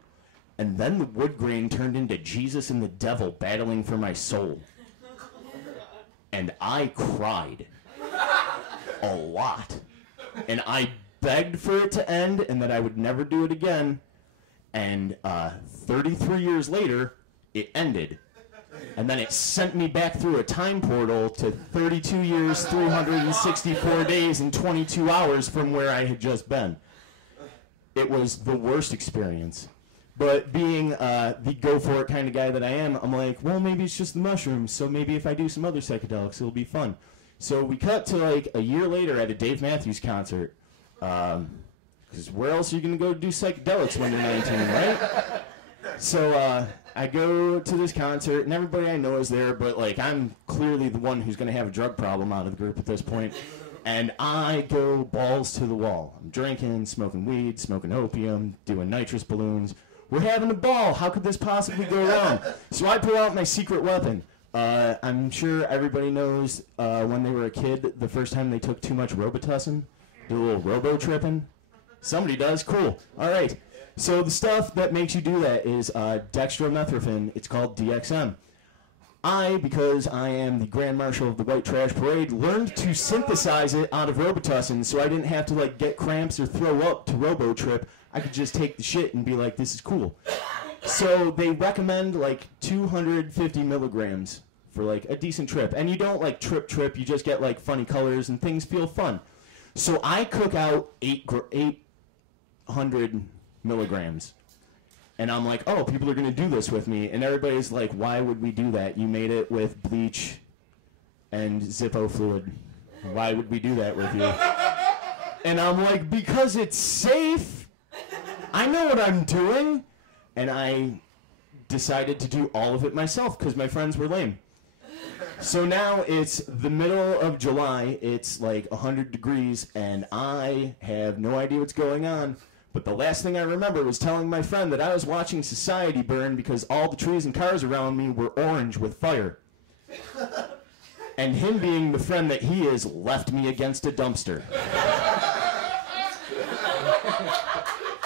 And then the wood grain turned into Jesus and the devil battling for my soul. And I cried a lot. And I begged for it to end and that I would never do it again. And 33 years later, it ended. And then it sent me back through a time portal to 32 years, 364 days, and 22 hours from where I had just been. It was the worst experience. But being the go-for-it kind of guy that I am, I'm like, well, maybe it's just the mushrooms, so maybe if I do some other psychedelics, it'll be fun. So we cut to, like, a year later at a Dave Matthews concert. Because where else are you going to go do psychedelics when you're 19, right? So I go to this concert, and everybody I know is there, but, like, I'm clearly the one who's going to have a drug problem out of the group at this point. And I go balls to the wall. I'm drinking, smoking weed, smoking opium, doing nitrous balloons. We're having a ball. How could this possibly go wrong? So I pull out my secret weapon. I'm sure everybody knows when they were a kid, the first time they took too much Robitussin, did a little robo-tripping. Somebody does? Cool. All right. So the stuff that makes you do that is dextromethorphan. It's called DXM. Because I am the Grand Marshal of the White Trash Parade, learned to synthesize it out of Robitussin so I didn't have to, like, get cramps or throw up to robo-trip. I could just take the shit and be like, this is cool. So they recommend, like, 250 milligrams for, like, a decent trip. And you don't, like, trip. You just get, like, funny colors and things feel fun. So I cook out 800 milligrams. And I'm like, oh, people are going to do this with me. And everybody's like, why would we do that? You made it with bleach and Zippo fluid. Why would we do that with you? And I'm like, because it's safe. I know what I'm doing. And I decided to do all of it myself because my friends were lame. So now it's the middle of July. It's like 100 degrees, and I have no idea what's going on. But the last thing I remember was telling my friend that I was watching society burn because all the trees and cars around me were orange with fire. And him being the friend that he is left me against a dumpster.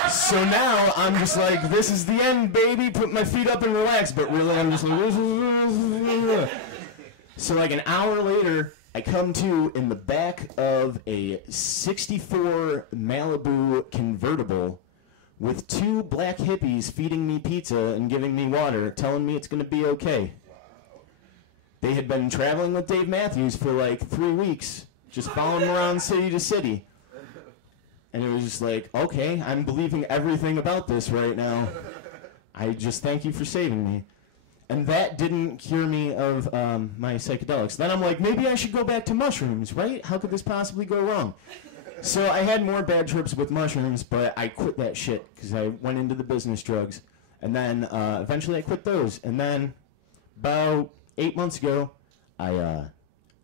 So now I'm just like, this is the end, baby. Put my feet up and relax. But really, I'm just like... So like an hour later, I come to in the back of a 64 Malibu convertible with two black hippies feeding me pizza and giving me water, telling me it's going to be okay. They had been traveling with Dave Matthews for like 3 weeks, just following him around city to city. And it was just like, okay, I'm believing everything about this right now. I just thank you for saving me. And that didn't cure me of my psychedelics. Then I'm like, maybe I should go back to mushrooms, right? How could this possibly go wrong? So I had more bad trips with mushrooms, but I quit that shit because I went into the business drugs. And then eventually I quit those. And then about 8 months ago, I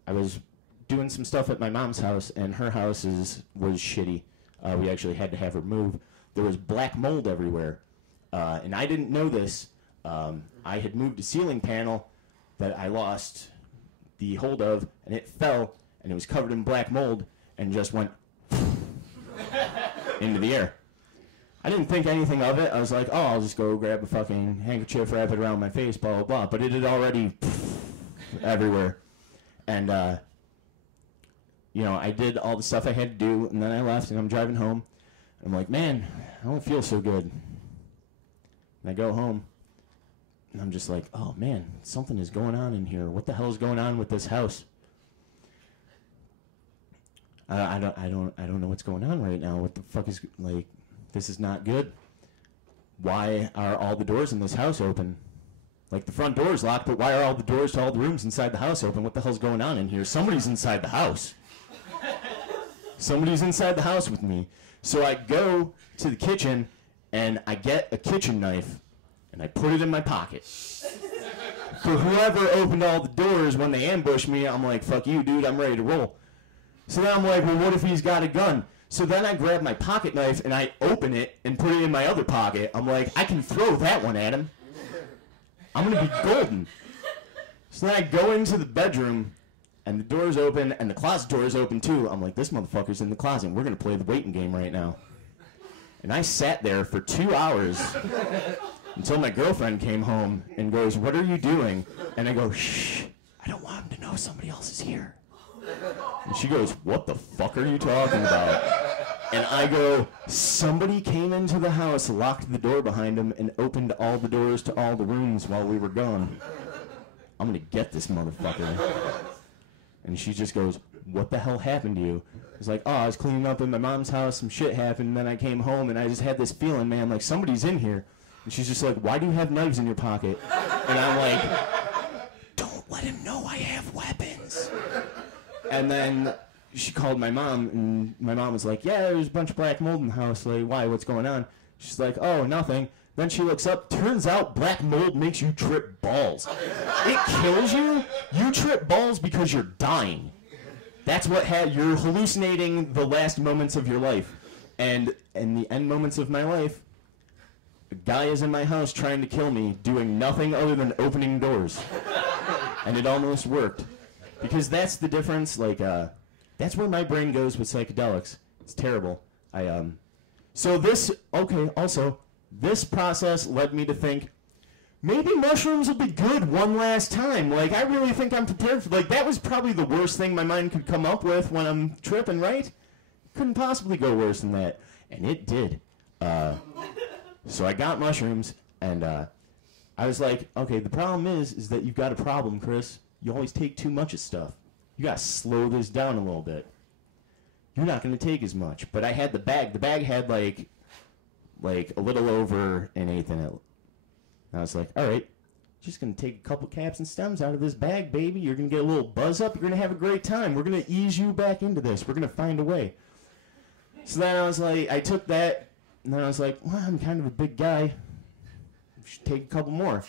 was doing some stuff at my mom's house, and her house was shitty. We actually had to have her move. There was black mold everywhere. And I didn't know this. I had moved a ceiling panel that I lost the hold of, and it fell, and it was covered in black mold, and just went into the air. I didn't think anything of it. I was like, oh, I'll just go grab a fucking handkerchief, wrap it around my face, blah, blah, blah. But it had already everywhere. And, you know, I did all the stuff I had to do, and then I left, and I'm driving home. And I'm like, man, I don't feel so good. I go home, and I'm just like, oh man, something is going on in here. What the hell is going on with this house? I don't know what's going on right now. What the fuck is, like, this is not good. Why are all the doors in this house open? Like, the front door is locked, but why are all the doors to all the rooms inside the house open? What the hell's going on in here? Somebody's inside the house. Somebody's inside the house with me. So I go to the kitchen, and I get a kitchen knife, and I put it in my pocket. For whoever opened all the doors when they ambushed me, I'm like, fuck you, dude, I'm ready to roll. So then I'm like, well, what if he's got a gun? So then I grab my pocket knife, and I open it and put it in my other pocket. I'm like, I can throw that one at him. I'm going to be golden. So then I go into the bedroom, and the door's open, and the closet door is open too. I'm like, this motherfucker's in the closet. We're going to play the waiting game right now. And I sat there for 2 hours until my girlfriend came home and goes, what are you doing? And I go, shh, I don't want him to know somebody else is here. And she goes, what the fuck are you talking about? And I go, somebody came into the house, locked the door behind him, and opened all the doors to all the rooms while we were gone. I'm going to get this motherfucker. And she just goes, what the hell happened to you? I was like, oh, I was cleaning up in my mom's house, some shit happened, and then I came home, and I just had this feeling, man, like somebody's in here. And she's just like, why do you have knives in your pocket? And I'm like, don't let him know I have weapons. And then she called my mom, and my mom was like, yeah, there's a bunch of black mold in the house. Like, why? What's going on? She's like, oh, nothing. Then she looks up. Turns out black mold makes you trip balls. It kills you. You trip balls because you're dying. That's what you're hallucinating the last moments of your life. And in the end moments of my life, a guy is in my house trying to kill me, doing nothing other than opening doors. And it almost worked. Because that's the difference, like, that's where my brain goes with psychedelics. It's terrible. So this process led me to think, maybe mushrooms will be good one last time. Like, I really think I'm prepared for, like, that was probably the worst thing my mind could come up with when I'm tripping, right? Couldn't possibly go worse than that. And it did. So I got mushrooms, and I was like, okay, the problem is that you've got a problem, Chris. You always take too much of stuff. You gotta slow this down a little bit. You're not gonna take as much. But I had the bag. The bag had like a little over an eighth in it. And I was like, all right, just gonna take a couple caps and stems out of this bag, baby. You're gonna get a little buzz up. You're gonna have a great time. We're gonna ease you back into this. We're gonna find a way. So then I was like, I took that, and then I was like, well, I'm kind of a big guy. I should take a couple more.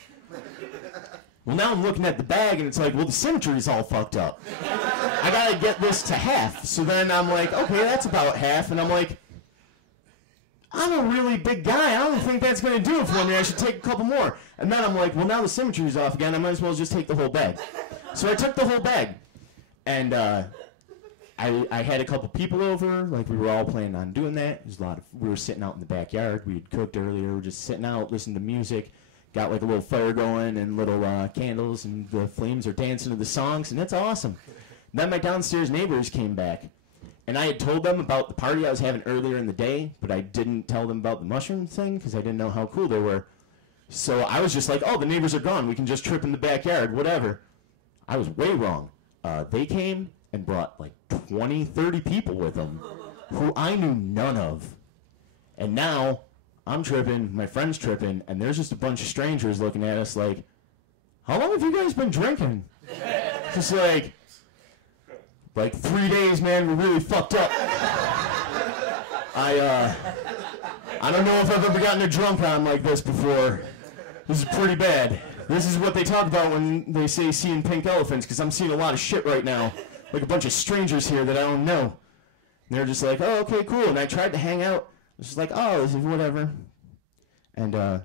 Well, now I'm looking at the bag, and it's like, well, the symmetry's all fucked up. I gotta get this to half. So then I'm like, okay, that's about half. And I'm like, I'm a really big guy. I don't think that's gonna do it for me. I should take a couple more. And then I'm like, well, now the symmetry's off again. I might as well just take the whole bag. So I took the whole bag. And I had a couple people over. Like, we were all planning on doing that. There's we were sitting out in the backyard. We had cooked earlier. We were just sitting out, listening to music. Got like a little fire going and little candles, and the flames are dancing to the songs, and it's awesome. Then my downstairs neighbors came back, and I had told them about the party I was having earlier in the day, but I didn't tell them about the mushroom thing because I didn't know how cool they were. So I was just like, oh, the neighbors are gone. We can just trip in the backyard, whatever. I was way wrong. They came and brought like 20, 30 people with them who I knew none of. And now I'm tripping, my friend's tripping, and there's just a bunch of strangers looking at us like, how long have you guys been drinking? Just like 3 days, man, we're really fucked up. I don't know if I've ever gotten a drunk on like this before. This is pretty bad. This is what they talk about when they say seeing pink elephants, because I'm seeing a lot of shit right now. Like a bunch of strangers here that I don't know. And they're just like, oh, okay, cool. And I tried to hang out. It's just like, oh, this is whatever. And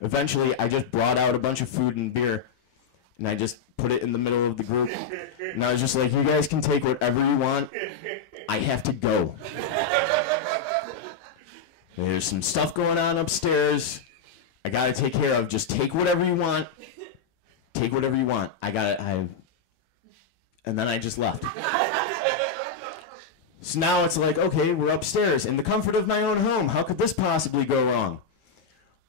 eventually I just brought out a bunch of food and beer, and I just put it in the middle of the group. And I was just like, you guys can take whatever you want. I have to go. There's some stuff going on upstairs I got to take care of. Just take whatever you want. Take whatever you want. And then I just left. So now it's like, okay, we're upstairs in the comfort of my own home. How could this possibly go wrong?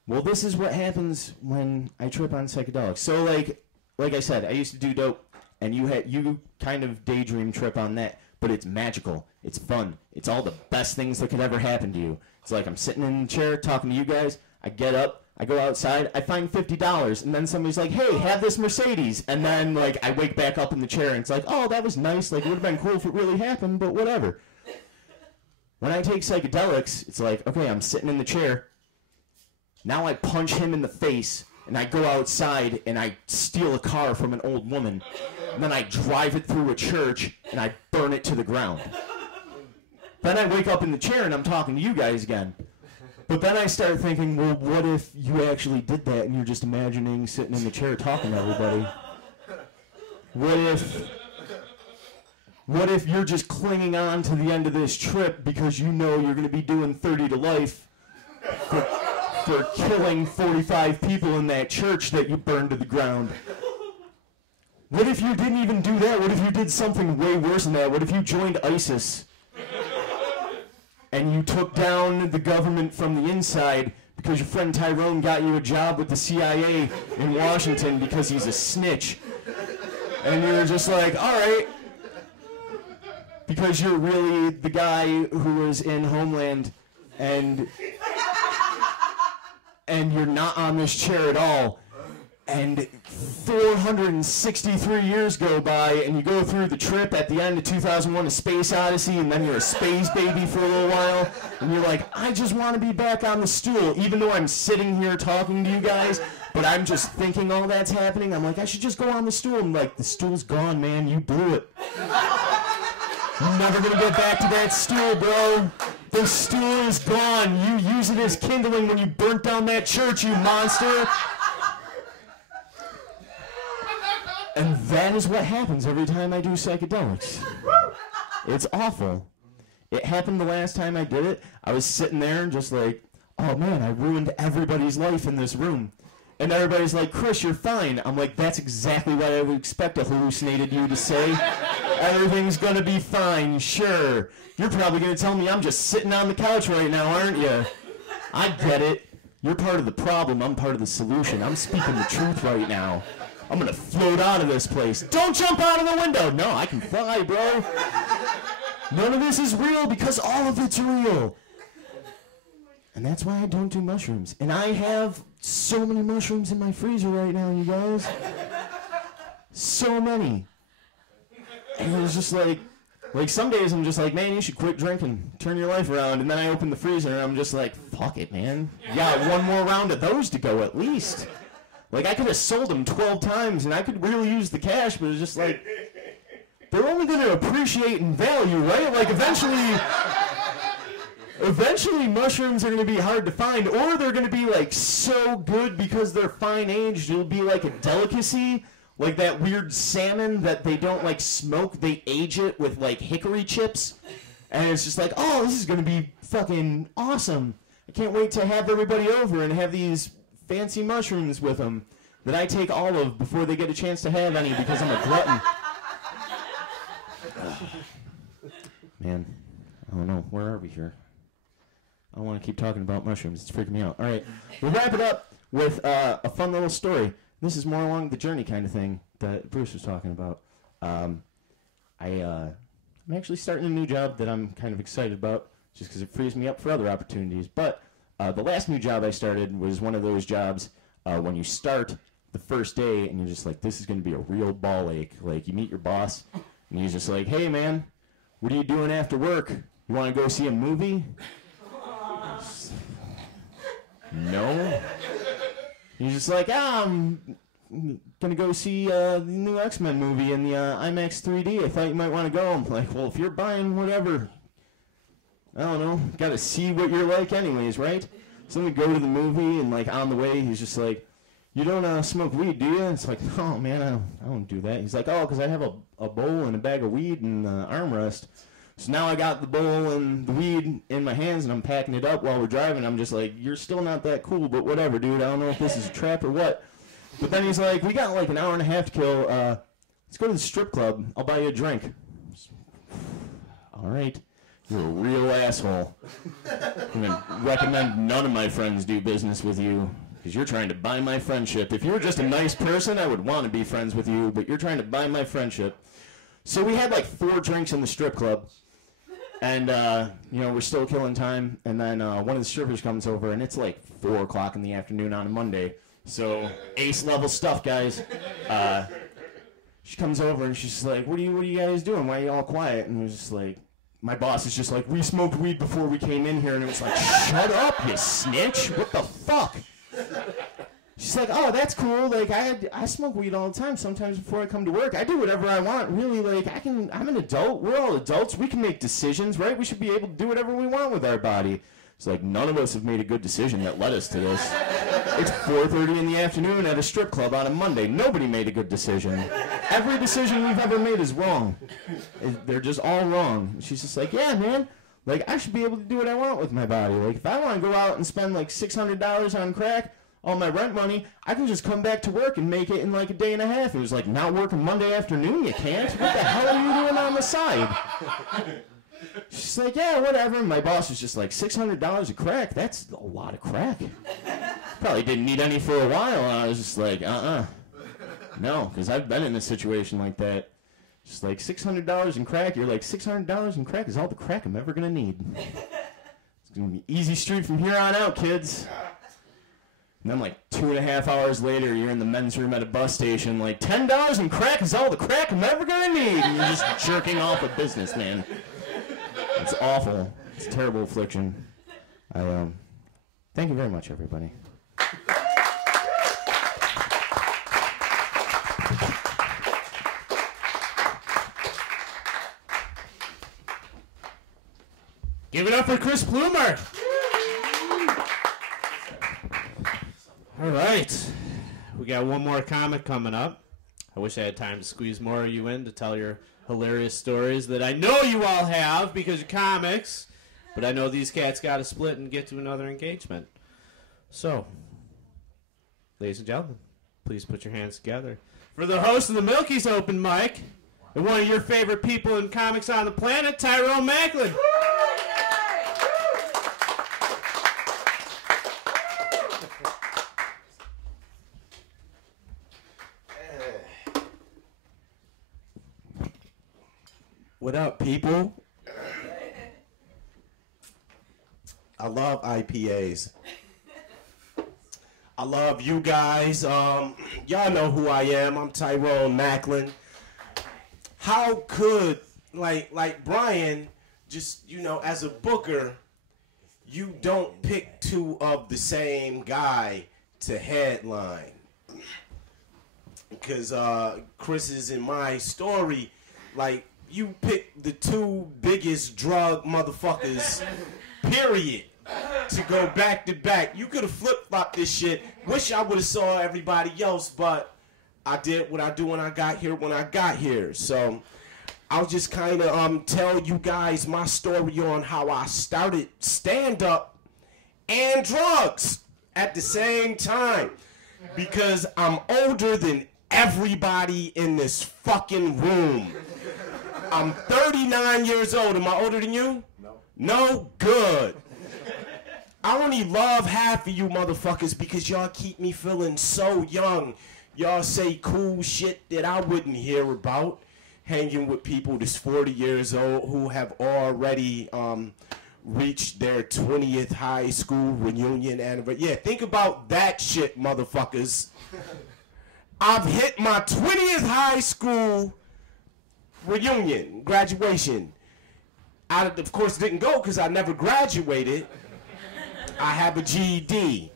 Well, this is what happens when I trip on psychedelics. So, like I said, I used to do dope, and you kind of daydream trip on that, but it's magical. It's fun. It's all the best things that could ever happen to you. It's like I'm sitting in the chair talking to you guys. I get up. I go outside, I find $50, and then somebody's like, hey, have this Mercedes. And then, like, I wake back up in the chair, and it's like, oh, that was nice. Like, it would have been cool if it really happened, but whatever. When I take psychedelics, it's like, okay, I'm sitting in the chair. Now I punch him in the face, and I go outside, and I steal a car from an old woman. And then I drive it through a church, and I burn it to the ground. Then I wake up in the chair, and I'm talking to you guys again. But then I start thinking, well, what if you actually did that and you're just imagining sitting in the chair talking to everybody? What if you're just clinging on to the end of this trip because you know you're going to be doing 30 to life for killing 45 people in that church that you burned to the ground? What if you didn't even do that? What if you did something way worse than that? What if you joined ISIS? And you took down the government from the inside because your friend Tyrone got you a job with the CIA in Washington because he's a snitch. And you're just like, all right. Because you're really the guy who was in Homeland and you're not on this chair at all. And 463 years go by, and you go through the trip at the end of 2001: A Space Odyssey, and then you're a space baby for a little while, and you're like, I just want to be back on the stool, even though I'm sitting here talking to you guys, but I'm just thinking all that's happening. I'm like, I should just go on the stool. I'm like, the stool's gone, man. You blew it. You're never going to get back to that stool, bro. The stool is gone. You use it as kindling when you burnt down that church, you monster. And that is what happens every time I do psychedelics. It's awful. It happened the last time I did it. I was sitting there and just like, oh man, I ruined everybody's life in this room. And everybody's like, Chris, you're fine. I'm like, that's exactly what I would expect a hallucinated you to say. Everything's gonna be fine, sure. You're probably gonna tell me I'm just sitting on the couch right now, aren't you? I get it. You're part of the problem. I'm part of the solution. I'm speaking the truth right now. I'm going to float out of this place. Don't jump out of the window. No, I can fly, bro. None of this is real because all of it's real. And that's why I don't do mushrooms. And I have so many mushrooms in my freezer right now, you guys. So many. And it was just like some days I'm just like, man, you should quit drinking. Turn your life around. And then I open the freezer and I'm just like, fuck it, man. You got one more round of those to go at least. Like, I could have sold them 12 times, and I could really use the cash, but it's just like, they're only going to appreciate in value, right? Like, eventually mushrooms are going to be hard to find, or they're going to be, like, so good because they're fine-aged, it'll be like a delicacy, like that weird salmon that they don't, like, smoke. They age it with, like, hickory chips, and it's just like, oh, this is going to be fucking awesome. I can't wait to have everybody over and have these fancy mushrooms with them that I take all of before they get a chance to have any because I'm a glutton. Man, I don't know. Where are we here? I don't want to keep talking about mushrooms. It's freaking me out. All right, we'll wrap it up with a fun little story. This is more along the journey kind of thing that Bruce was talking about. I'm actually starting a new job that I'm kind of excited about just because it frees me up for other opportunities. But the last new job I started was one of those jobs when you start the first day and you're just like, this is going to be a real ball ache. Like, you meet your boss and he's just like, hey, man, what are you doing after work? You want to go see a movie? No. He's just like, I'm going to go see the new X-Men movie in the IMAX 3D. I thought you might want to go. I'm like, well, if you're buying whatever, I don't know, got to see what you're like anyways, right? So we go to the movie, and, like, on the way, he's just like, you don't smoke weed, do you? And it's like, oh, man, I don't do that. He's like, oh, because I have a bowl and a bag of weed and armrest. So now I got the bowl and the weed in my hands, and I'm packing it up while we're driving. I'm just like, you're still not that cool, but whatever, dude. I don't know if this is a trap or what. But then he's like, we got, like, an hour and a half to kill. Let's go to the strip club. I'll buy you a drink. All right. You're a real asshole. I'm going to recommend none of my friends do business with you because you're trying to buy my friendship. If you were just a nice person, I would want to be friends with you, but you're trying to buy my friendship. So we had like 4 drinks in the strip club, and, we're still killing time, and then one of the strippers comes over, and it's like 4 o'clock in the afternoon on a Monday. So ace-level stuff, guys. She comes over, and she's like, what are you guys doing? Why are you all quiet? And it was just like, my boss is just like, we smoked weed before we came in here, and it was like, shut up, you snitch. What the fuck? She's like, oh, that's cool. Like, I smoke weed all the time. Sometimes before I come to work, I do whatever I want. Really, like, I'm an adult. We're all adults. We can make decisions, right? We should be able to do whatever we want with our body. It's like, none of us have made a good decision that led us to this. It's 4:30 in the afternoon at a strip club on a Monday. Nobody made a good decision. Every decision we've ever made is wrong. They're just all wrong. She's just like, yeah, man. Like, I should be able to do what I want with my body. Like, if I want to go out and spend, like, $600 on crack, all my rent money, I can just come back to work and make it in, like, a day and a half. It was like, not working Monday afternoon? You can't? What the hell are you doing on the side? She's like, yeah, whatever. My boss was just like, $600 of crack? That's a lot of crack. Probably didn't need any for a while. And I was just like, no, because I've been in a situation like that. Just like $600 in crack. You're like, $600 in crack is all the crack I'm ever going to need. It's going to be easy street from here on out, kids. And then like 2.5 hours later, you're in the men's room at a bus station, like, $10 in crack is all the crack I'm ever going to need. And you're just jerking off a business, man. It's awful. It's a terrible affliction. Thank you very much, everybody. Give it up for Chris Plumer. All right. We got one more comic coming up. I wish I had time to squeeze more of you in to tell your hilarious stories that I know you all have because of comics, but I know these cats got to split and get to another engagement. So, ladies and gentlemen, please put your hands together for the host of the Milky's Open Mic and one of your favorite people in comics on the planet, Tyrone Macklin. What up, people? I love IPAs. I love you guys. Y'all know who I am. I'm Tyrone Macklin. How could, like Brian, just, as a booker, you don't pick 2 of the same guy to headline? Because Chris is in my story, like, you pick the 2 biggest drug motherfuckers, period, to go back to back. You could have flip-flopped this shit. Wish I would have saw everybody else, but I did what I do when I got here. So I'll just kind of tell you guys my story on how I started stand-up and drugs at the same time. Because I'm older than everybody in this fucking room. I'm 39 years old. Am I older than you? No. No? Good. I only love half of you motherfuckers because y'all keep me feeling so young. Y'all say cool shit that I wouldn't hear about. Hanging with people that's 40 years old who have already reached their 20th high school reunion anniversary. Yeah, think about that shit, motherfuckers. I've hit my 20th high school reunion, graduation. I, of course, didn't go because I never graduated. I have a GED.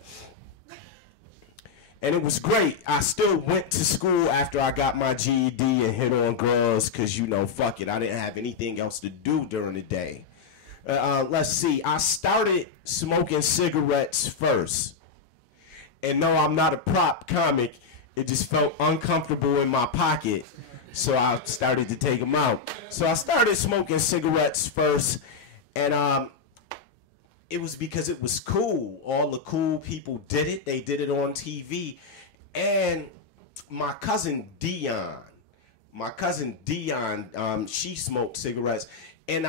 And it was great. I still went to school after I got my GED and hit on girls because, fuck it. I didn't have anything else to do during the day. Let's see. I started smoking cigarettes first. And no, I'm not a prop comic. It just felt uncomfortable in my pocket. So I started to take them out. So I started smoking cigarettes first, and it was because it was cool. All the cool people did it. They did it on TV. And my cousin Dion, she smoked cigarettes. And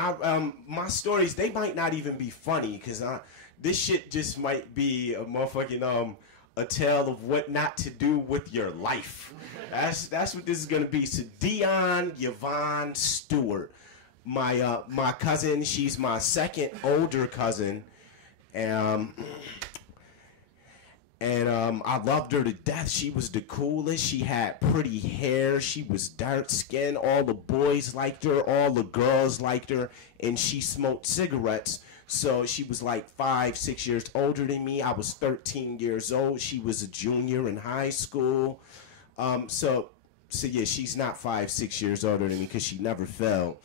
my stories, they might not even be funny, because this shit just might be a motherfucking a tale of what not to do with your life. That's what this is gonna be. So Dion Yvonne Stewart, my cousin. She's my second older cousin, and I loved her to death. She was the coolest. She had pretty hair. She was dark skinned. All the boys liked her. All the girls liked her. And she smoked cigarettes. So she was like 5, 6 years older than me. I was 13 years old. She was a junior in high school. So yeah, she's not 5, 6 years older than me because she never failed.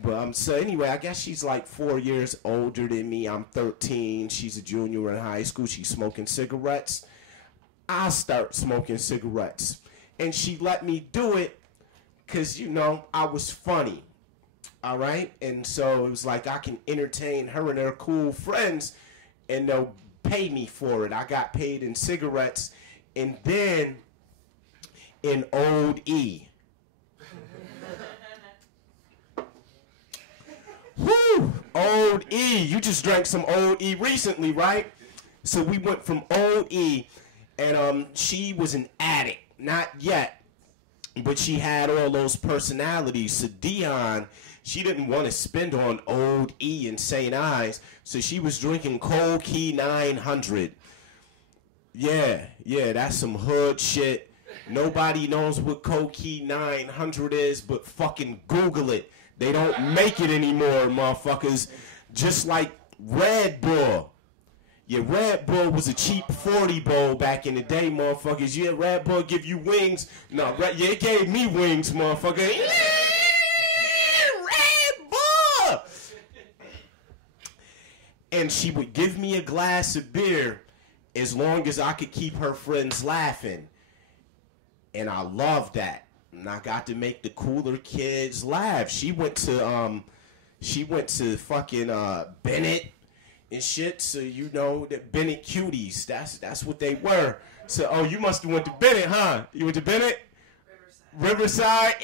But so anyway, I guess she's like 4 years older than me. I'm 13. She's a junior in high school. She's smoking cigarettes. I start smoking cigarettes. And she let me do it because, you know, I was funny. All right? And so it was like I can entertain her and her cool friends, and they'll pay me for it. I got paid in cigarettes and then in Old E. Whew, Old E. You just drank some Old E recently, right? So we went from Old E, and she was an addict. Not yet, but she had all those personalities. So Dion, she didn't want to spend on Old E and St. Ives, so she was drinking Cold Key 900. Yeah, that's some hood shit. Nobody knows what Cold Key 900 is, but fucking Google it. They don't make it anymore, motherfuckers. Just like Red Bull. Yeah, Red Bull was a cheap 40 bowl back in the day, motherfuckers. Yeah, Red Bull give you wings. No, yeah, it gave me wings, motherfucker. Yeah, Red Bull! And she would give me a glass of beer as long as I could keep her friends laughing. And I loved that. And I got to make the cooler kids laugh. She went to fucking Bennett and shit. So you know that Bennett cuties. That's what they were. So you must have went to Bennett, huh? You went to Bennett? Riverside.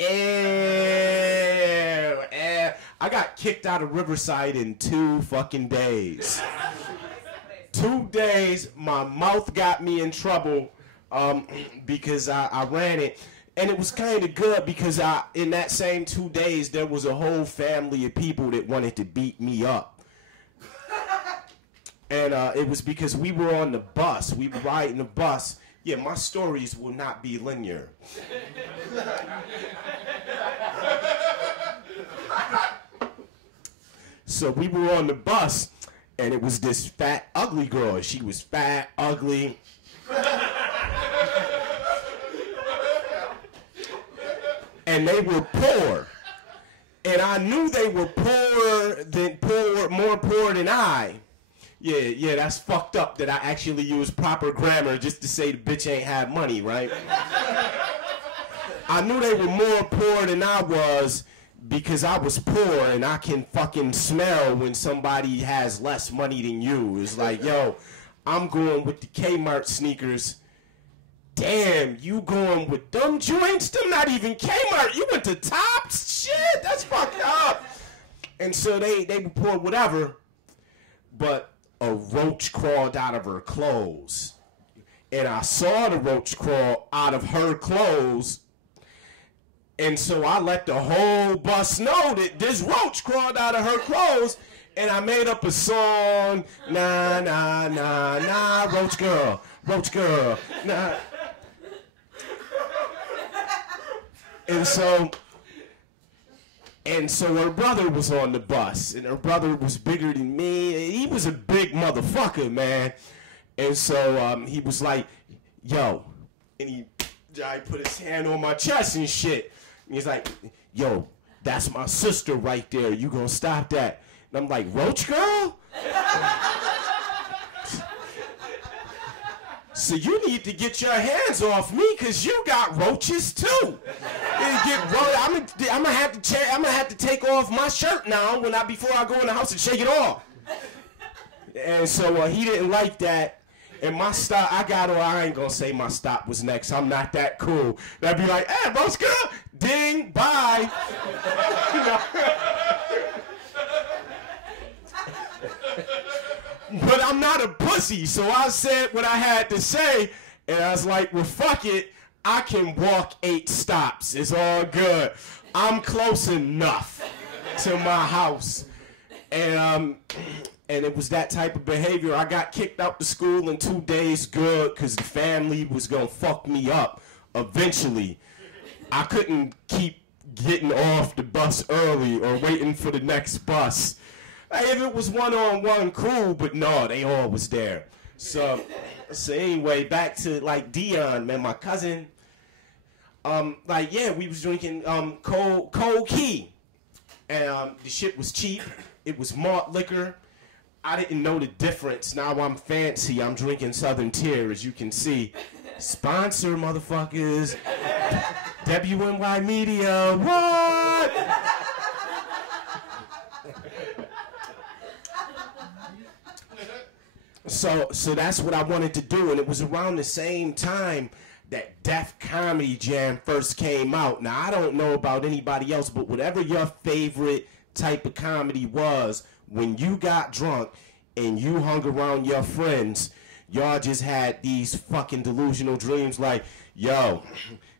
I got kicked out of Riverside in 2 fucking days. 2 days. My mouth got me in trouble because I ran it. And it was kind of good because in that same 2 days, there was a whole family of people that wanted to beat me up. And it was because we were on the bus. We were riding the bus. Yeah, my stories will not be linear. So we were on the bus, and it was this fat, ugly girl. She was fat, ugly. And they were poor. And I knew they were more poor than I. Yeah, that's fucked up that I actually used proper grammar just to say the bitch ain't have money, right? I knew they were more poor than I was because I was poor, and I can fucking smell when somebody has less money than you. It's like, yo, I'm going with the Kmart sneakers. Damn, you going with them joints? Them not even Kmart. You went to Tops? Shit, that's fucked up. And so they were poor, whatever. But a roach crawled out of her clothes. And I saw the roach crawl out of her clothes. And so I let the whole bus know that this roach crawled out of her clothes. And I made up a song. Nah, nah, nah, nah, roach girl, nah. And so her brother was on the bus, and her brother was bigger than me. He was a big motherfucker, man. And so he was like, yo, and Jai put his hand on my chest and shit. And he's like, yo, that's my sister right there. You gonna stop that? And I'm like, roach girl? So you need to get your hands off me, cause you got roaches too. I'm gonna have to take off my shirt now before I go in the house and shake it off. And so he didn't like that. And my stop, I ain't gonna say my stop was next. I'm not that cool. And I'd be like, hey, roach girl, ding, bye. But I'm not a pussy, so I said what I had to say, and I was like, well, fuck it. I can walk 8 stops. It's all good. I'm close enough to my house. And it was that type of behavior. I got kicked out the school in 2 days good because the family was going to fuck me up eventually. I couldn't keep getting off the bus early or waiting for the next bus. Like, if it was one-on-one, cool, but no, they all was there. So anyway, back to, like, Dion, man, my cousin. We was drinking cold key. And the shit was cheap. It was malt liquor. I didn't know the difference. Now I'm fancy. I'm drinking Southern Tier, as you can see. Sponsor, motherfuckers. WNY Media. What? So that's what I wanted to do, and it was around the same time that Def Comedy Jam first came out. Now, I don't know about anybody else, but whatever your favorite type of comedy was, when you got drunk and you hung around your friends, y'all just had these fucking delusional dreams like, yo,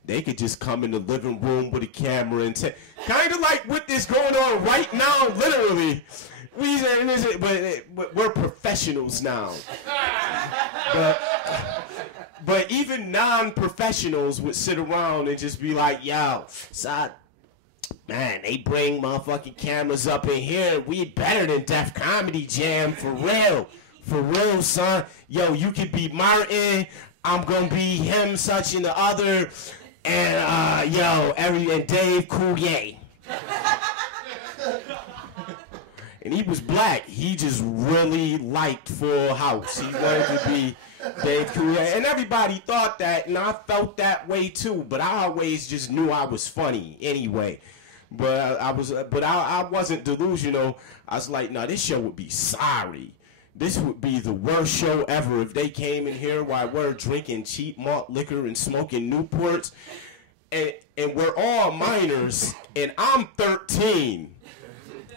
they could just come in the living room with a camera and kind of like what is going on right now, literally. But we're professionals now. But even non-professionals would sit around and just be like, yo, son, man, they bring motherfucking cameras up in here. We better than Def Comedy Jam, for real. For real, son. Yo, you could be Martin. I'm going to be him, such and the other. And, and Dave Coulier. And he was black. He just really liked Full House. He wanted to be Dave Coulier. And everybody thought that, and I felt that way too. But I always just knew I was funny anyway. But I wasn't delusional. I was like, no, this show would be sorry. This would be the worst show ever if they came in here while we're drinking cheap malt liquor and smoking Newports. And we're all minors, and I'm 13.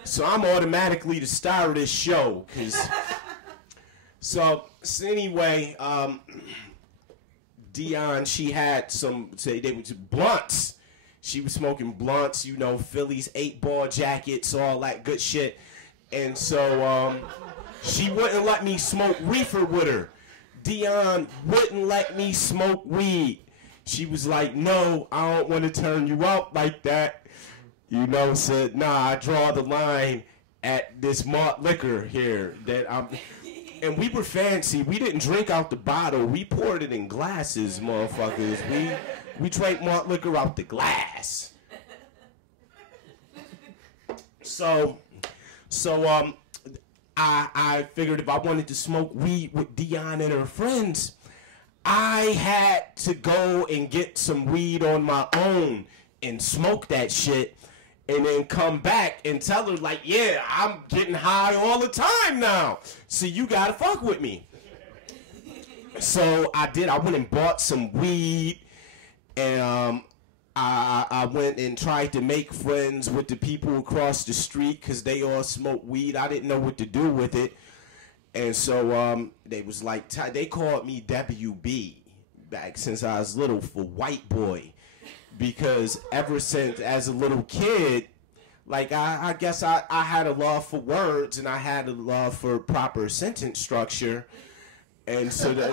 So I'm automatically the star of this show. So anyway, Dion, she had they were blunts. She was smoking blunts, Phillies 8-ball jackets, all that good shit. And so she wouldn't let me smoke reefer with her. Dion wouldn't let me smoke weed. She was like, no, I don't want to turn you out like that. Said, nah, I draw the line at this malt liquor here. And we were fancy. We didn't drink out the bottle. We poured it in glasses, motherfuckers. We drank malt liquor out the glass. So I figured if I wanted to smoke weed with Dion and her friends, I had to go and get some weed on my own and smoke that shit. And then come back and tell her, like, yeah, I'm getting high all the time now. So you got to fuck with me. So I did. I went and bought some weed. And I went and tried to make friends with the people across the street because they all smoke weed. I didn't know what to do with it. And so they was like, they called me WB back since I was little for white boy. Because ever since, as a little kid, like, I guess I had a love for words and I had a love for proper sentence structure. And so that...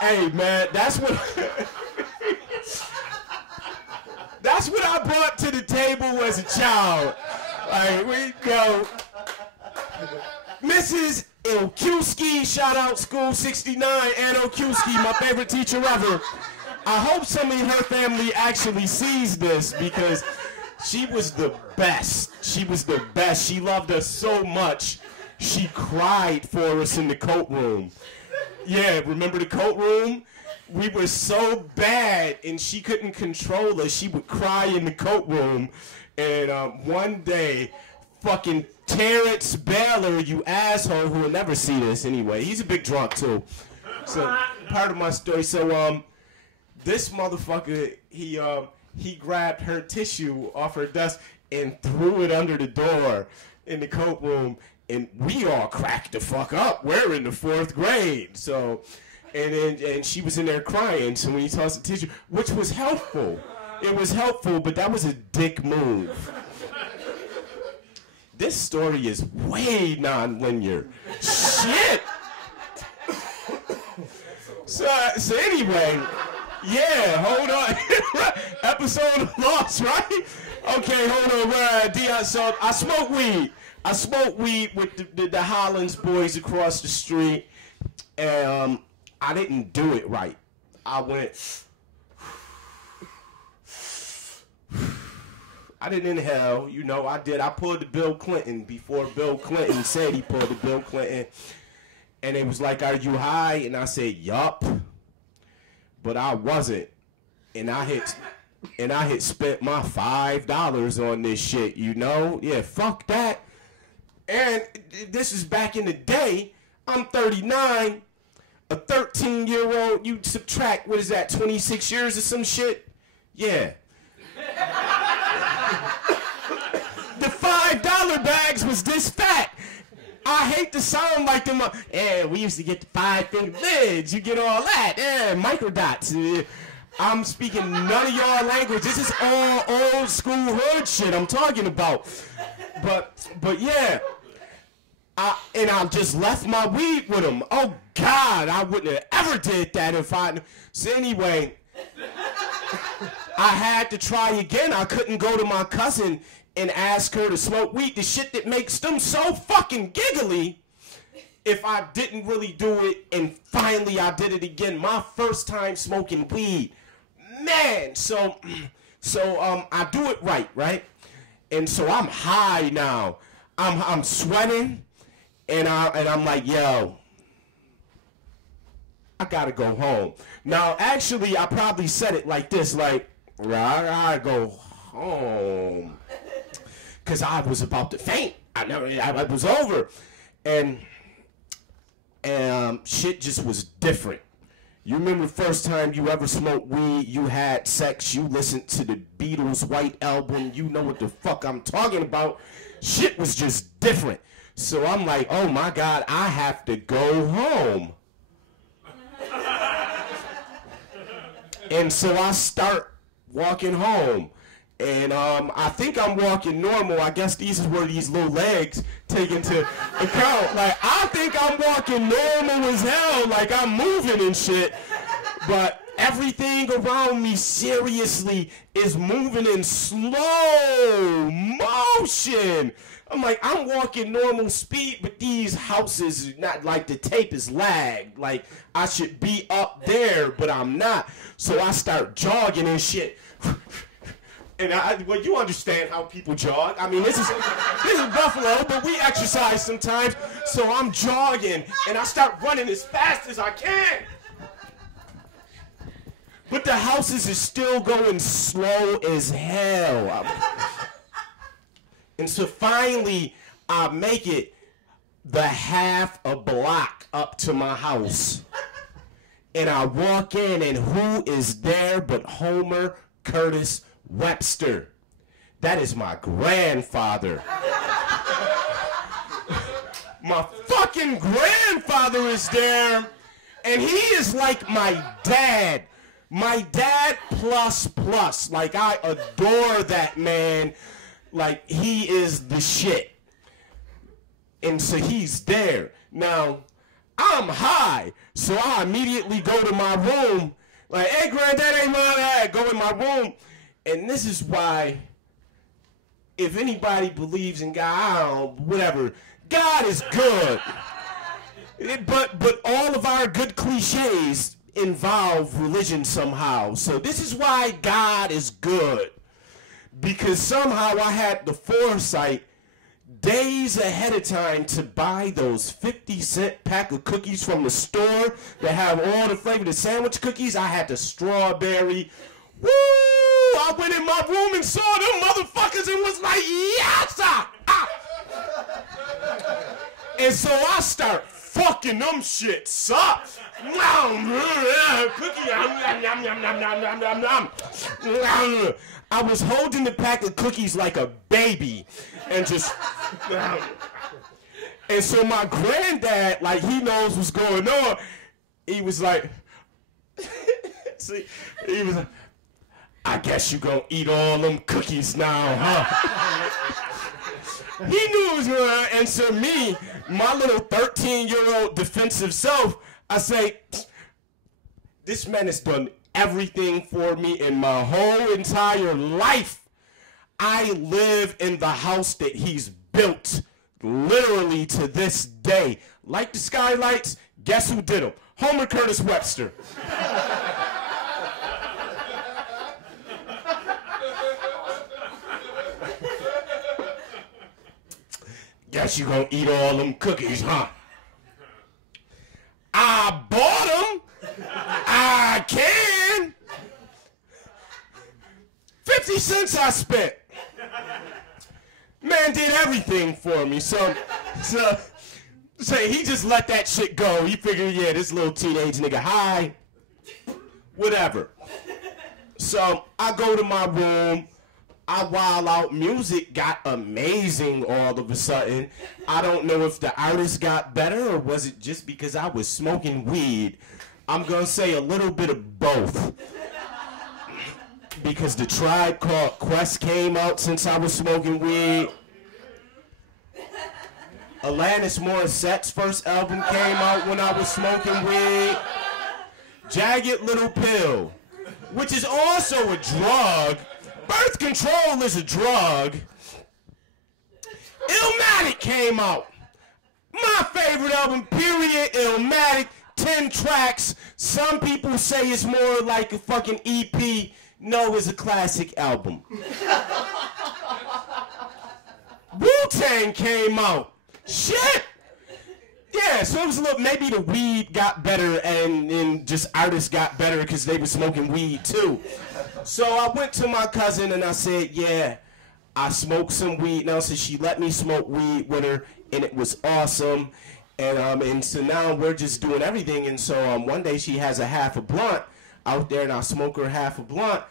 Hey, man, that's what I brought to the table as a child. Like, we go... Mrs. Ilkuski, shout out School 69, Ann Ilkuski, my favorite teacher ever. I hope somebody in her family actually sees this because she was the best. She was the best. She loved us so much. She cried for us in the coat room. Yeah, remember the coat room? We were so bad and she couldn't control us. She would cry in the coat room. And one day, fucking Terrence Baylor, you asshole, who will never see this anyway. He's a big drunk too. So part of my story. So this motherfucker, he grabbed her tissue off her desk and threw it under the door in the coat room. And we all cracked the fuck up. We're in the 4th grade. So, and she was in there crying. So when he tossed the tissue, which was helpful. It was helpful, but that was a dick move. This story is way non-linear. Shit! So anyway, yeah, hold on. Episode lost, right? Okay, hold on. We're at Dion. So I smoke weed. I smoke weed with the Hollins boys across the street, and I didn't do it right. I went. I didn't inhale, you know, I did. I pulled the Bill Clinton before Bill Clinton said he pulled the Bill Clinton. And it was like, are you high? And I said, yup. But I wasn't. And I had spent my $5 on this shit, you know? Yeah, fuck that. And this is back in the day. I'm 39. A 13-year-old, you subtract, what is that, 26 years or some shit? Yeah. The $5 bags was this fat. I hate to sound like them. Yeah, we used to get the 5-finger lids. You get all that. Yeah, microdots. I'm speaking none of y'all language. This is all old school hood shit I'm talking about. But yeah. And I just left my weed with him. Oh, God, I wouldn't have ever did that if I... So anyway, I had to try again. I couldn't go to my cousin and ask her to smoke weed, the shit that makes them so fucking giggly, if I didn't really do it, and finally I did it again. My first time smoking weed. Man, so I do it right? And so I'm high now. I'm sweating, and I'm like, yo, I gotta go home. Now, actually, I probably said it like this, like, I gotta go home. Because I was about to faint. I was over. And shit just was different. You remember the first time you ever smoked weed, you had sex, you listened to the Beatles' White Album, you know what the fuck I'm talking about. Shit was just different. So I'm like, oh my God, I have to go home. And so I start walking home. And I think I'm walking normal. I guess these is where these little legs take into account. Like, I think I'm walking normal as hell. Like, I'm moving and shit. But everything around me, seriously, is moving in slow motion. I'm like, I'm walking normal speed, but these houses, not like the tape is lagged. Like, I should be up there, but I'm not. So I start jogging and shit. And well, you understand how people jog. I mean, this is Buffalo, but we exercise sometimes. So I'm jogging, and I start running as fast as I can. But the houses is still going slow as hell. And so finally, I make it the half a block up to my house. And I walk in, and who is there but Homer Curtis Webster? That is my grandfather. My fucking grandfather is there, and he is like my dad. My dad plus. Like, I adore that man. Like, he is the shit. And so he's there. Now, I'm high, so I immediately go to my room. Like, hey, granddad, hey, mom, hey, go in my room. And this is why, if anybody believes in God, I don't know, whatever, God is good. But all of our good cliches involve religion somehow. So this is why God is good. Because somehow I had the foresight days ahead of time to buy those 50-cent pack of cookies from the store that have all the flavor. The sandwich cookies, I had the strawberry. Woo! I went in my room and saw them motherfuckers and was like, yes! And so I start fucking them shits up. Cookie. I was holding the pack of cookies like a baby and just... And so my granddad, like, he knows what's going on. He was like, see, he was like, I guess you gonna eat all them cookies now, huh? He knew it was gonna answer me, my little 13-year-old defensive self. I say, this man has done everything for me in my whole entire life. I live in the house that he's built, literally to this day. Like the skylights, guess who did them? Homer Curtis Webster. Guess you gonna eat all them cookies, huh? I bought them. I can. 50 cents I spent. Man did everything for me, so he just let that shit go. He figured, yeah, this little teenage nigga high, whatever. So I go to my room. I wild out. Music got amazing all of a sudden. I don't know if the artist got better or was it just because I was smoking weed. I'm going to say a little bit of both. Because the Tribe Called Quest came out since I was smoking weed. Alanis Morissette's first album came out when I was smoking weed. Jagged Little Pill, which is also a drug. Birth control is a drug. Illmatic came out. My favorite album, period, Illmatic. 10 tracks. Some people say it's more like a fucking EP. No, it's a classic album. Wu-Tang came out. Shit. Yeah, so it was a little, maybe the weed got better and just artists got better because they were smoking weed too. So I went to my cousin and I said, yeah, I smoked some weed now. So she let me smoke weed with her and it was awesome. And so now we're just doing everything. And so one day she has a half a blunt out there and I smoke her half a blunt.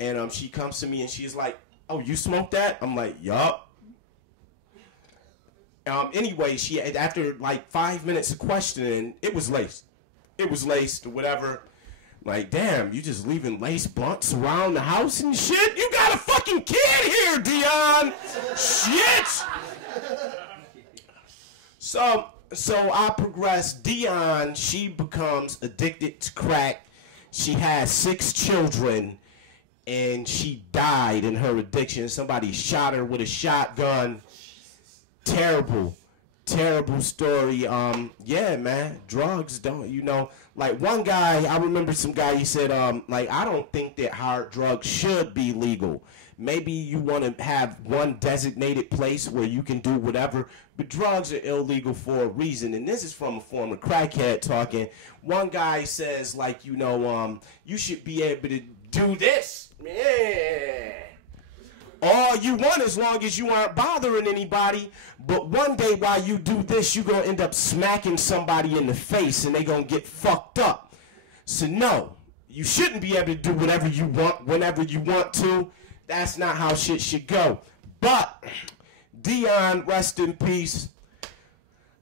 And she comes to me and she's like, oh, you smoked that? I'm like, yup. Anyway, she after like 5 minutes of questioning, it was laced. It was laced or whatever. Like, damn, you just leaving lace blunts around the house and shit? You got a fucking kid here, Dion. Shit. So I progressed. Dion, she becomes addicted to crack. She has 6 children, and she died in her addiction. Somebody shot her with a shotgun. Terrible story. Yeah, man, drugs don't, like one guy, I remember some guy, he said, like, I don't think that hard drugs should be legal. Maybe you want to have one designated place where you can do whatever, but drugs are illegal for a reason. And this is from a former crackhead talking. One guy says, like, you should be able to do this. Yeah. All you want as long as you aren't bothering anybody. But one day while you do this, you're going to end up smacking somebody in the face and they're going to get fucked up. So no, you shouldn't be able to do whatever you want whenever you want to. That's not how shit should go. But Dion, rest in peace.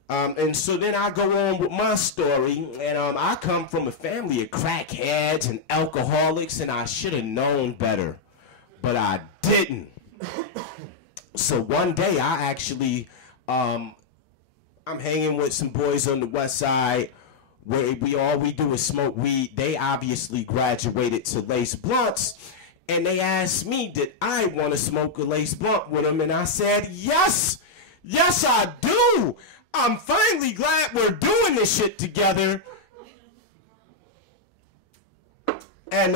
And so then I go on with my story. And I come from a family of crackheads and alcoholics, and I should have known better. But I didn't. So one day I actually, I'm hanging with some boys on the west side where all we do is smoke weed. They obviously graduated to lace blunts. And they asked me, did I want to smoke a lace blunt with them? And I said, yes. Yes, I do. I'm finally glad we're doing this shit together. And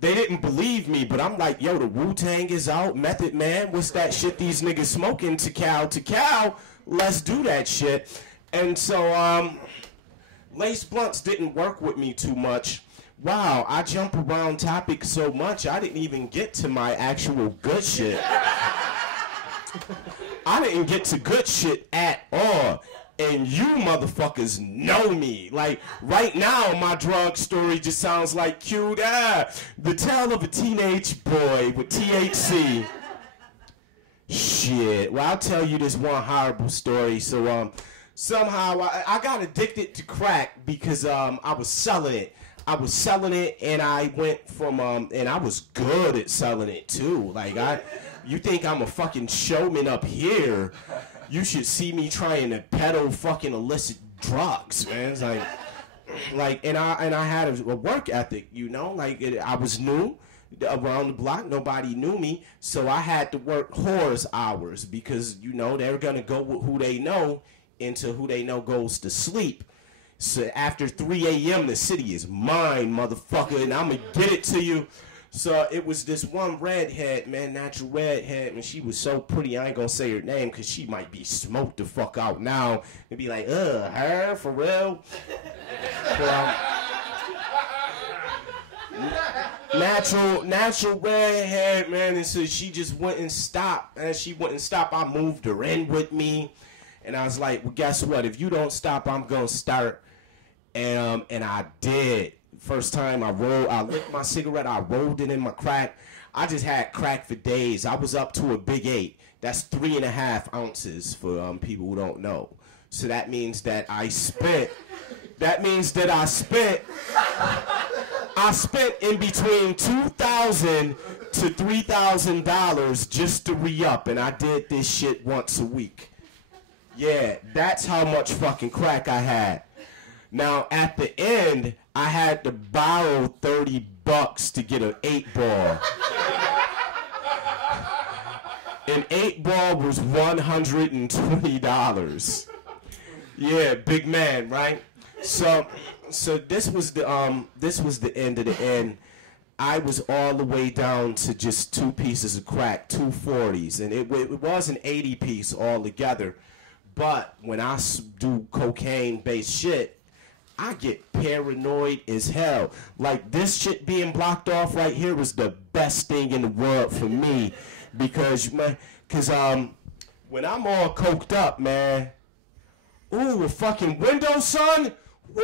they didn't believe me, but I'm like, yo, the Wu-Tang is out. Method Man, what's that shit these niggas smoking to cow? Let's do that shit. And so lace blunts didn't work with me too much. Wow, I jump around topics so much, I didn't even get to my actual good shit. I didn't get to good shit at all. And you motherfuckers know me. Like, right now, my drug story just sounds like cute. The tale of a teenage boy with THC. Shit. Well, I'll tell you this one horrible story. So, somehow I got addicted to crack because I was selling it. And I went from and I was good at selling it too. Like you think I'm a fucking showman up here? You should see me trying to peddle fucking illicit drugs, man. It's and I had a work ethic, you know. Like I was new around the block, nobody knew me, so I had to work whores hours because you know they're gonna go with who they know until who they know goes to sleep. So after 3 a.m. the city is mine, motherfucker, and I'm gonna get it to you. So it was this one redhead, man, natural redhead, and she was so pretty. I ain't gonna say her name because she might be smoked the fuck out now and be like, her for real. Natural redhead, man, and so she just wouldn't stop, and she wouldn't stop. I moved her in with me, and I was like, well, guess what? If you don't stop, I'm gonna start. And I did. First time I lit my cigarette, I rolled it in my crack. I just had crack for days. I was up to a big 8. That's 3.5 ounces for people who don't know. So that means that I spent in between $2,000 to $3,000 just to re-up, and I did this shit once a week. Yeah, that's how much fucking crack I had. Now, at the end, I had to borrow $30 to get an 8-ball. An 8-ball was $120. Yeah, big man, right? So this was the end of the end. I was all the way down to just 2 pieces of crack, 2 40s, and it was an 80 piece altogether. But when I do cocaine-based shit, I get paranoid as hell. Like, this shit being blocked off right here was the best thing in the world for me. Because when I'm all coked up, man, ooh, a fucking window, son. Woo!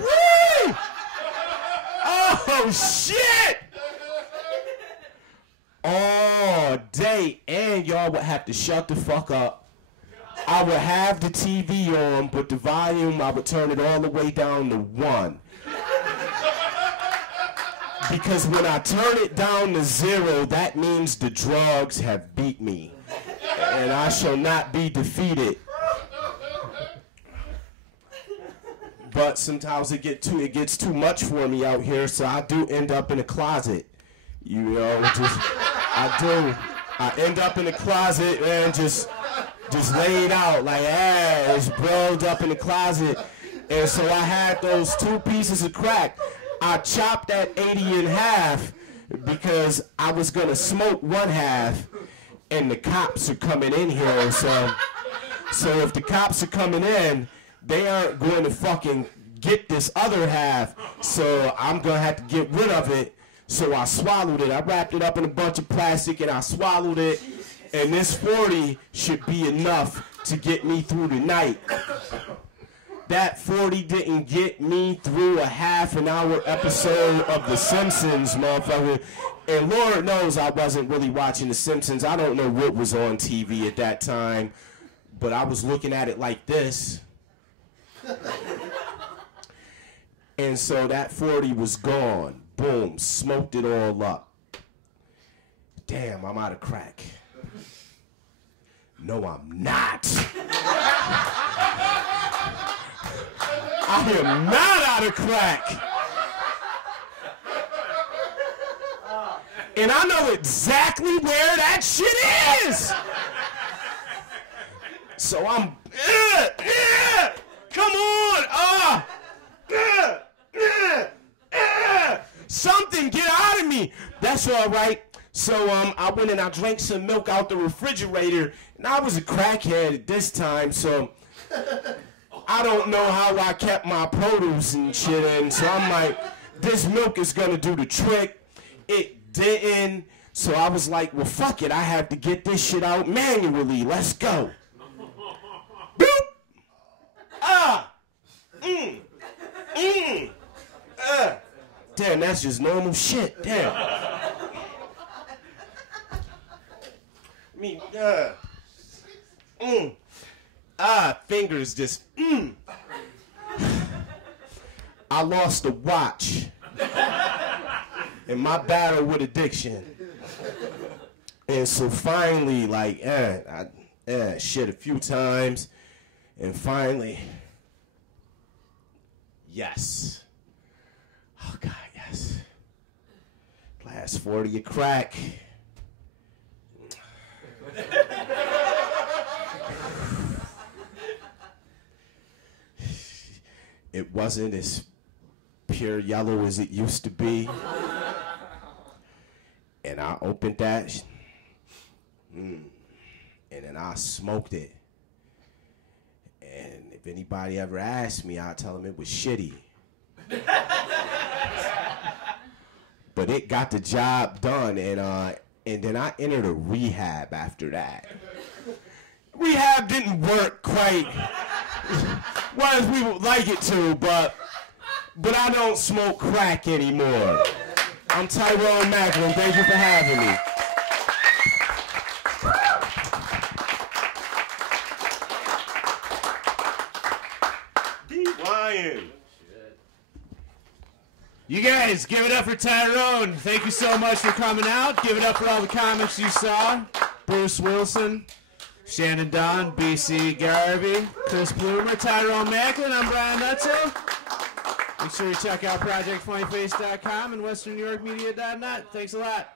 Woo! Oh, shit! All day. And y'all would have to shut the fuck up. I would have the TV on, but the volume, I would turn it all the way down to 1. Because when I turn it down to 0, that means the drugs have beat me. And I shall not be defeated. But sometimes it gets too much for me out here, so I do end up in a closet. You know, I do. I end up in a closet, man, just laid out, like, it's rolled up in the closet. And so I had those 2 pieces of crack. I chopped that 80 in half because I was going to smoke 1 half, and the cops are coming in here. So if the cops are coming in, they aren't going to fucking get this other half. So I'm going to have to get rid of it. So I swallowed it. I wrapped it up in a bunch of plastic, and I swallowed it. And this 40 should be enough to get me through the night. That 40 didn't get me through a half-an-hour episode of The Simpsons, motherfucker. And Lord knows I wasn't really watching The Simpsons. I don't know what was on TV at that time, but I was looking at it like this. And so that 40 was gone. Boom, smoked it all up. Damn, I'm out of crack. No, I'm not. I am not out of crack. And I know exactly where that shit is. So I'm, come on, something, get out of me. That's all right. So I went and I drank some milk out the refrigerator, and I was a crackhead at this time, so I don't know how I kept my produce and shit, and so I'm like, this milk is gonna do the trick. It didn't, so I was like, well, fuck it, I have to get this shit out manually. Let's go. Boop. Damn, that's just normal shit. Damn. Fingers just, I lost a watch in my battle with addiction. And so finally, like, I shit a few times. And finally, yes. Oh, God, yes. Glass 40 of crack. It wasn't as pure yellow as it used to be. And I opened that. And then I smoked it. And if anybody ever asked me, I'd tell them it was shitty. But it got the job done, and then I entered a rehab after that. Rehab didn't work quite well as we would like it to, but I don't smoke crack anymore. I'm Tyrone Macklin. Thank you for having me. Brian. You guys, give it up for Tyrone. Thank you so much for coming out. Give it up for all the comics you saw. Bruce Wilson, Shannon Don, BC Garvey, Chris Bloomer, Tyrone Macklin. I'm Brian Netzel. Make sure you check out ProjectFunnyFace.com and WesternNewYorkMedia.net. Thanks a lot.